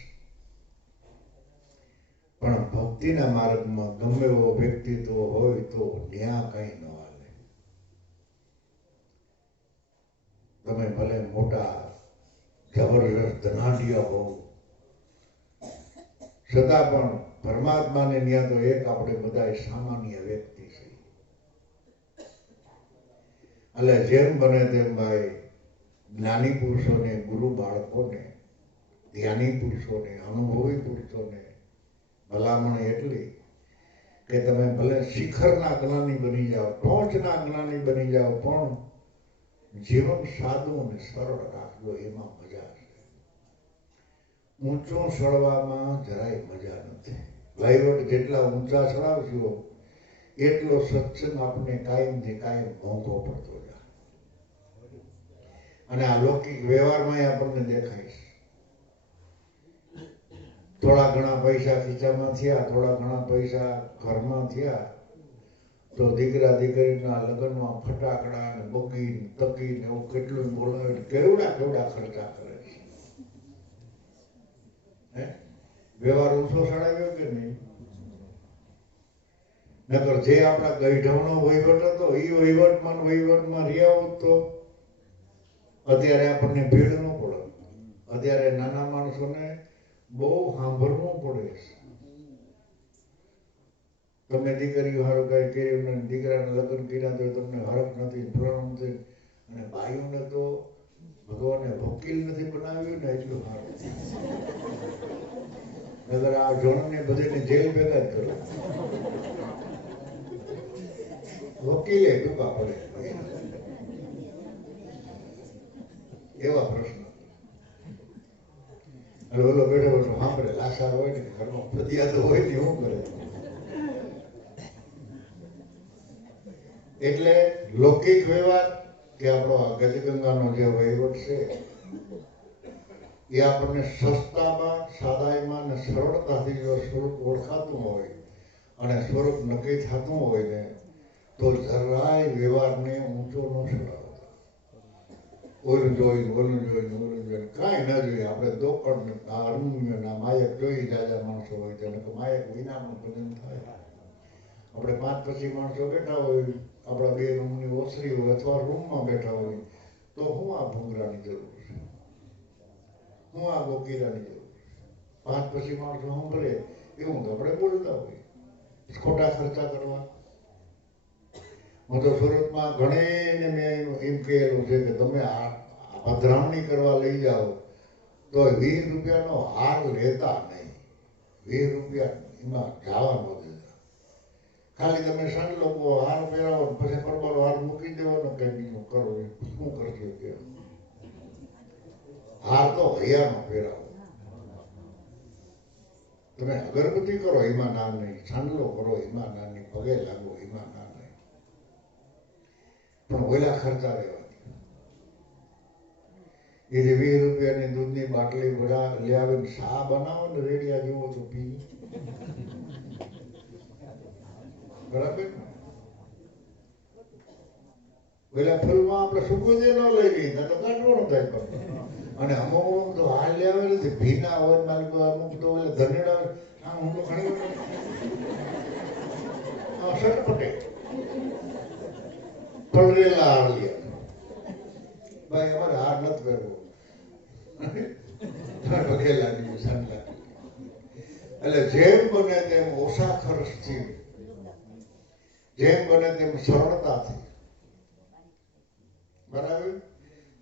પણ ભક્તિના માર્ગમાં ગમે એવો વ્યક્તિત્વ હોય તો ન્યા કઈ ન હાલે. તમે ભલે મોટા જબરજસ્ત ધનાઢ્ય હોવ, છતાં પણ પરમાત્માને ન્યા તો એક આપણે બધા સામાન્ય વ્યક્તિ છે. એટલે જેમ બને તેમ ભાઈ જ્ઞાની પુરુષોને, ગુરુ બાળકોને, ધ્યાની પુરુષોને, અનુભવી પુરુષોને ભલામણ એટલી કે તમે ભલે શિખરના જ્ઞાની બની જાઓ, ટોચના જ્ઞાની બની જાઓ, પણ જીવન સાદું અને સરળ રાખજો, એમાં મજા છે. ઊંચો ચડવામાં જરાય મજા નથી. વહીવટ જેટલા ઊંચા ચડાવશો એટલો સત્સંગ આપણે કાયમથી કાયમ મોંઘો પડતો જાય. અને આ લૌકિક વ્યવહારમાં આપણને દેખાય છે. થોડા ઘણા પૈસા ખીચામાં થયા, થોડા ઘણા પૈસા ઘરમાં થયા, તો દીકરા દીકરીના લગ્નમાં ફટાકડા ને બગી તકી ને એવું કેટલું બોલાવે, કેવડા ખર્ચા કરે છે. વ્યવહાર ઊંચો ચડાવ્યો કે નહીં? નકર જે આપણા ગઈઢવનો વહીવટ હતો એ વહીવટમાં રહ્યા હોત તો અત્યારે આપણને ભીડ ન પડે. અત્યારે નાના માણસોને બહુ સાંભળવું પડે છે. તમે દીકરીઓ હારું કઈ કર્યું ને દીકરાને લગ્ન કર્યા તો તમને હરખ નથી, ફલણ નથી, અને ભાઈઓને તો ભગવાને વકીલ નથી બનાવ્યું ને એટલું સારું. નગર આ જોણને બધીને જેલ ભેગા જ કરો, વકીલે ટૂંકા પડે એવા પ્રશ્ન. ઓલો બેઠો બેઠો સાંભળે, લાસાર હોય ને ઘરમાં ફરિયાદ હોય ને શું કરે. એટલે લૌકિક વ્યવહાર કે આપણો ગજગંગાનો જે વહીવટ છે એ આપણને સસ્તામાં, સાદાઈમાં અને સરળતાથી જો સ્વરૂપ ઓળખાતું હોય અને સ્વરૂપ નક્કી થતું હોય ને તો જરાય વ્યવહારને ઊંચો ન ચડાવતા. ઓલું જોઈને કાંઈ ન જોઈએ. આપણે દોકડ હાર્મોનિયમના માયક જોઈ જાજા માણસો હોય તેને તો માયક વિનાનું ભજન થાય. આપણે 5 પછી માણસો બેઠા હોય, આપણા 2 રૂમની ઓસરી હોય અથવા રૂમમાં બેઠા હોય તો હું આ ભૂંગરાની જરૂર છે, હું આ ગોકીરાની જરૂર છે. 5 પછી માણસો સાંભળે એવું તો આપણે બોલતા હોય, ખોટા ખર્ચા કરવા. હું તો સુરતમાં ઘણીને મેં એમ કહેલું છે કે તમે આ પધરામણી કરવા લઈ જાઓ તો 20 રૂપિયાનો હાર લેતા નહીં. 20 રૂપિયા એમાં જવા ન દેતા. ખાલી તમે સંત લોકો હાર પહેરાવો પછી પરબારો હાર મૂકી દેવાનો, કઈ બીજું કરો. શું કરશો કે હાર તો હૈયાનો પહેરાવો. તમે અગરબત્તી કરો એમાં ના નહીં, સાંડલો કરો એમાં ના નહીં, પગે લાગો એમાં ના નહીં, પણ ઓલા ખર્ચા રહેવા. એ જે 20 રૂપિયાની દૂધની બાટલી લઈ આવીને શા બનાવો ને રેડિયા જેવો તો પી. બરાબર. પેલા ફૂલમાં આપણે સુગંધ ન લઈ ગઈ તો કાઢવાનું થાય. પણ અને અમુક તો હાલ લે આવે નથી, ભીના હોય માલિક, અમુક તો ધનેડા હું તો ઘણી સટપટે પલરેલા હાર લે. ભાઈ અમારે હાર નથી પહેરવો, પગે લાગી સાંજ લાગી. એટલે જેમ બને તેમ ઓછા ખર્ચથી, જેમ બને તેમ સરળતાથી. બરાબર.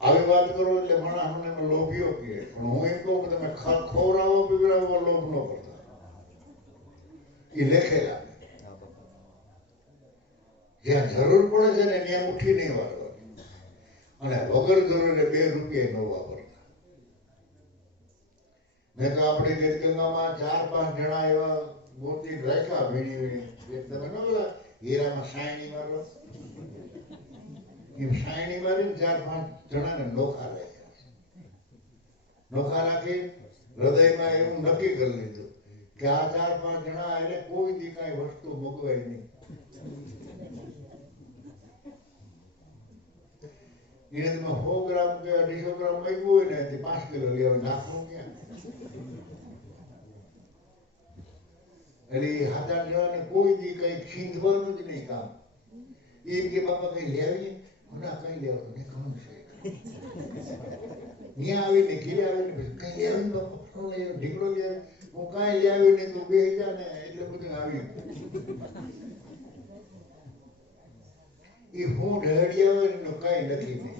આવી વાત કરો એટલે માણસ મને લોભીઓ કહે, પણ હું એમ કહું કે તમે ખવડાવો પીવડાવો લોભ ન કરતા. એ લેખેલા જ્યાં જરૂર પડે છે ને ત્યાં ઉઠી નહીં વાળવાની, અને વગર જરૂરે 2 રૂપિયા ન વાપરતા. મેં તો આપણી ગંગામાં 4-5 જણા એવા મોતી રાખ્યા વીણી. તમે ન બોલા હીરામાં સાયણી મારો, સાયણી મારી 4-5 જણાને નોખા રાખ્યા. નોખા રાખી હૃદયમાં એવું નક્કી કરી લીધું કે આ 4-5 જણા એને કોઈ દી કાંઈ વસ્તુ મોકવાય નહીં. એને તમે 100 ગ્રામ કે 250 ગ્રામ માંગ્યું હોય ને 5 કિલો લેવા નાખવું ક્યાં? એટલે 7-8 જણાને કોઈ દી કઈ ખીંધવાનું જ નહીં કામ. એમ કે બાપા કઈ લેવી ના, કઈ લેવાનું નહીં, ઘણું છે. ત્યાં આવીને ઘીરે આવીને કઈ લેવાનું બાપા ઢીકડો લે, હું કાંઈ લેવી નહીં, તું 2000 ને એટલે બધું આવ્યું. એ હું ઢળિયા હોય ને કઈ નથી નહીં.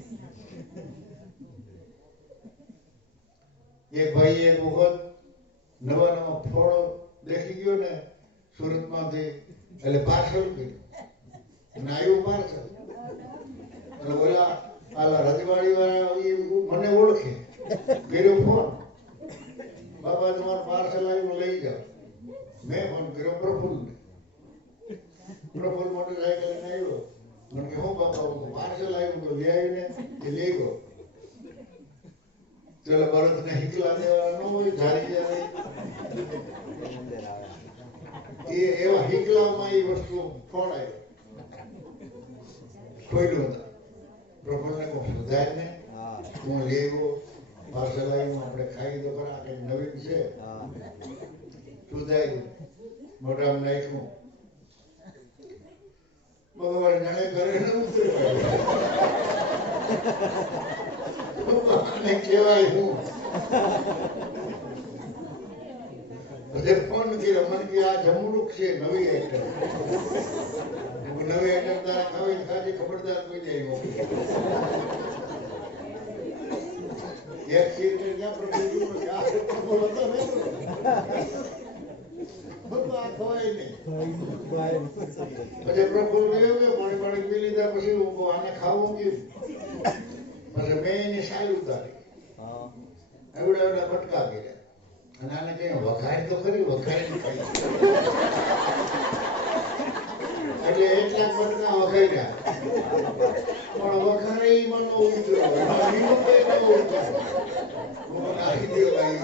એક ભાઈ એક વખત નવા નવા ફળ દેખી ગયો ને સુરતમાંથી એટલે પાર્સલ કર્યું અને આવ્યું પાર્સલ એટલે ઓલા આલા રજવાડી વાળા મને ઓળખે કર્યો ફોન બાબા તમારું પાર્સલ આવ્યું લઈ જાઓ મેં ફોન કર્યો પ્રફુલ્લને પ્રફુલ્લ મોટરસાઇકલ લઈને આવ્યો મને કે હું બાબા પાર્સલ આવ્યું તો લઈ આવીને એ લઈ ગયો ચલો ભરતને હિકલા દેવાના ન હોય ધારી જાય એ એવા હિકલામાં એ વસ્તુ ફોન આવ્યો ખોલ્યું હતા પ્રફુલ્લને કહું સુધાર ને હું લેવો પાર્સલ આવ્યું આપણે ખાઈ તો ખરા કઈ નવીન છે સુધાર્યું મોઢામાં નાખ્યું ભગવાન જાણે ઘરે ન ઉતરે કહેવાય હું બધે ફોન કર્યો મને કે આ જમણુક છે નવી આઈટમ નવી આઈટમ તારે ખાવી ખાધી ખબરદાર કોઈ જાય એક સીટ ક્યાં પ્રભુ આ બોલો તો ને ભગવાન ખવાય નહીં પછી પ્રભુ પાણી પાણી પી લીધા પછી હું આને ખાવું કે પછી મેં એની સાલ ઉતારી એવડા એવડા ફટકા કર્યા અને આને કઈ વઘાર તો ખરી વઘારી ખાઈ એટલે એટલા ફટકા વઘાર્યા પણ વઘારે એમાં નો ઉતર્યો હું નાખી દઉં ભાઈ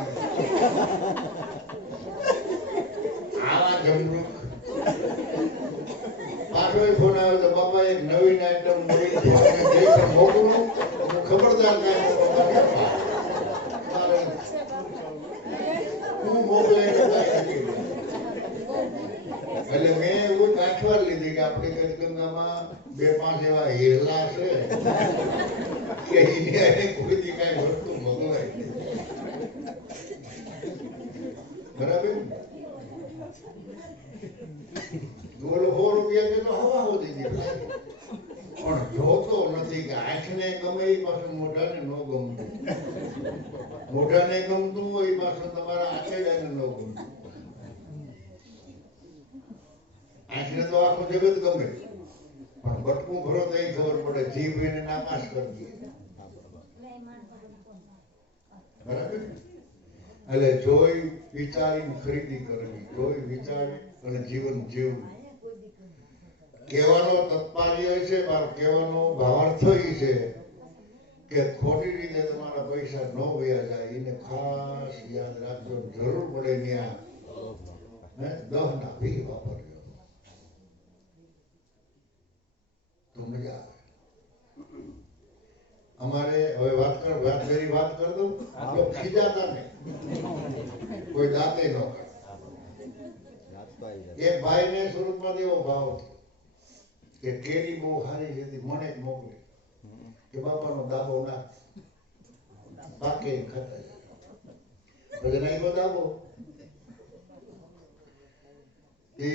આવા જમરૂક પાછો ફોન આવ્યો તો બાપા એક નવીન આઈટમ મળી છે મોકલું હું ખબરદાર હું મોકલે એટલે મેં એવું કાઠવાર લીધી કે આપણી ગંગામાં 2-5 એવા હિરલા છે કે એને કોઈથી કઈ વસ્તુ મંગવાય બરાબર બોલો 100 રૂપિયા કે તો હવા હોતી દીધી પણ જોતો નથી કે આંખને ગમે એ પાછું મોઢાને ન ગમતું મોઢાને ગમતું હોય એ પાછું તમારા આંખેડાને ન ગમતું આંખને તો આખું જગત ગમે પણ બટકું ભરો તો ખબર પડે જીભ એને નાકાશ કરી દે બરાબર એટલે જોઈ વિચારીને ખરીદી કરવી જોઈ વિચારી અને જીવન જીવવું કહેવાનો તત્પર્ય છે મારો કહેવાનો ભાવાર્થ એ છે કે ખોટી રીતે તમારા પૈસા ન વયા જાય એને ખાસ યાદ રાખજો જરૂર પડે ત્યાં દહ ના ભી વાપરજો તો મજા આવે અમારે હવે વાત કર દઉં ખીજાતા નહીં કોઈ દાંતે ન કરે એક ભાઈને સુરતમાં એવો ભાવ કે કેરી બહુ સારી છે મને જ મોકલી કે બાપાનો દાબો નાખ પાકે ખાતા પછી નાખ્યો દાબો એ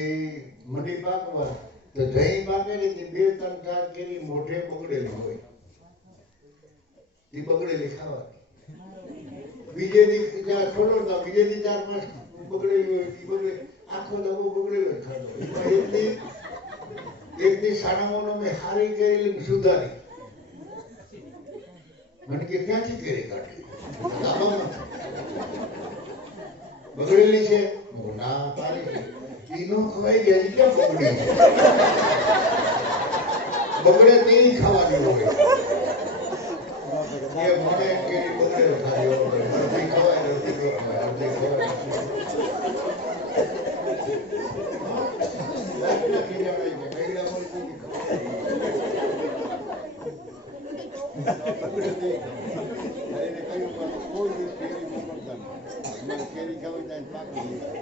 મંડી પાકવા તો જઈ પાકેલી 2-3-4 કેરી મોઢે બગડેલી હોય એ બગડેલી ખાવાની બીજે દી છોડો બીજે દી 4-5 બગડેલી હોય એ બગડે આખો દાબો બગડેલો ખાધો એકની સાણાઓનો મેં હારી કરેલી સુધારી મને કે ક્યાંથી કેરી કાઢી બગડેલી છે ના પારી એનો ખવાઈ ગયા ક્યાં બગડી બગડે તેની ખાવાની હોય એ મને કેરી બગડેલો ખાધો અડધી ખવાય અડધી ખવાય કેરી ખાવી જાય પાકી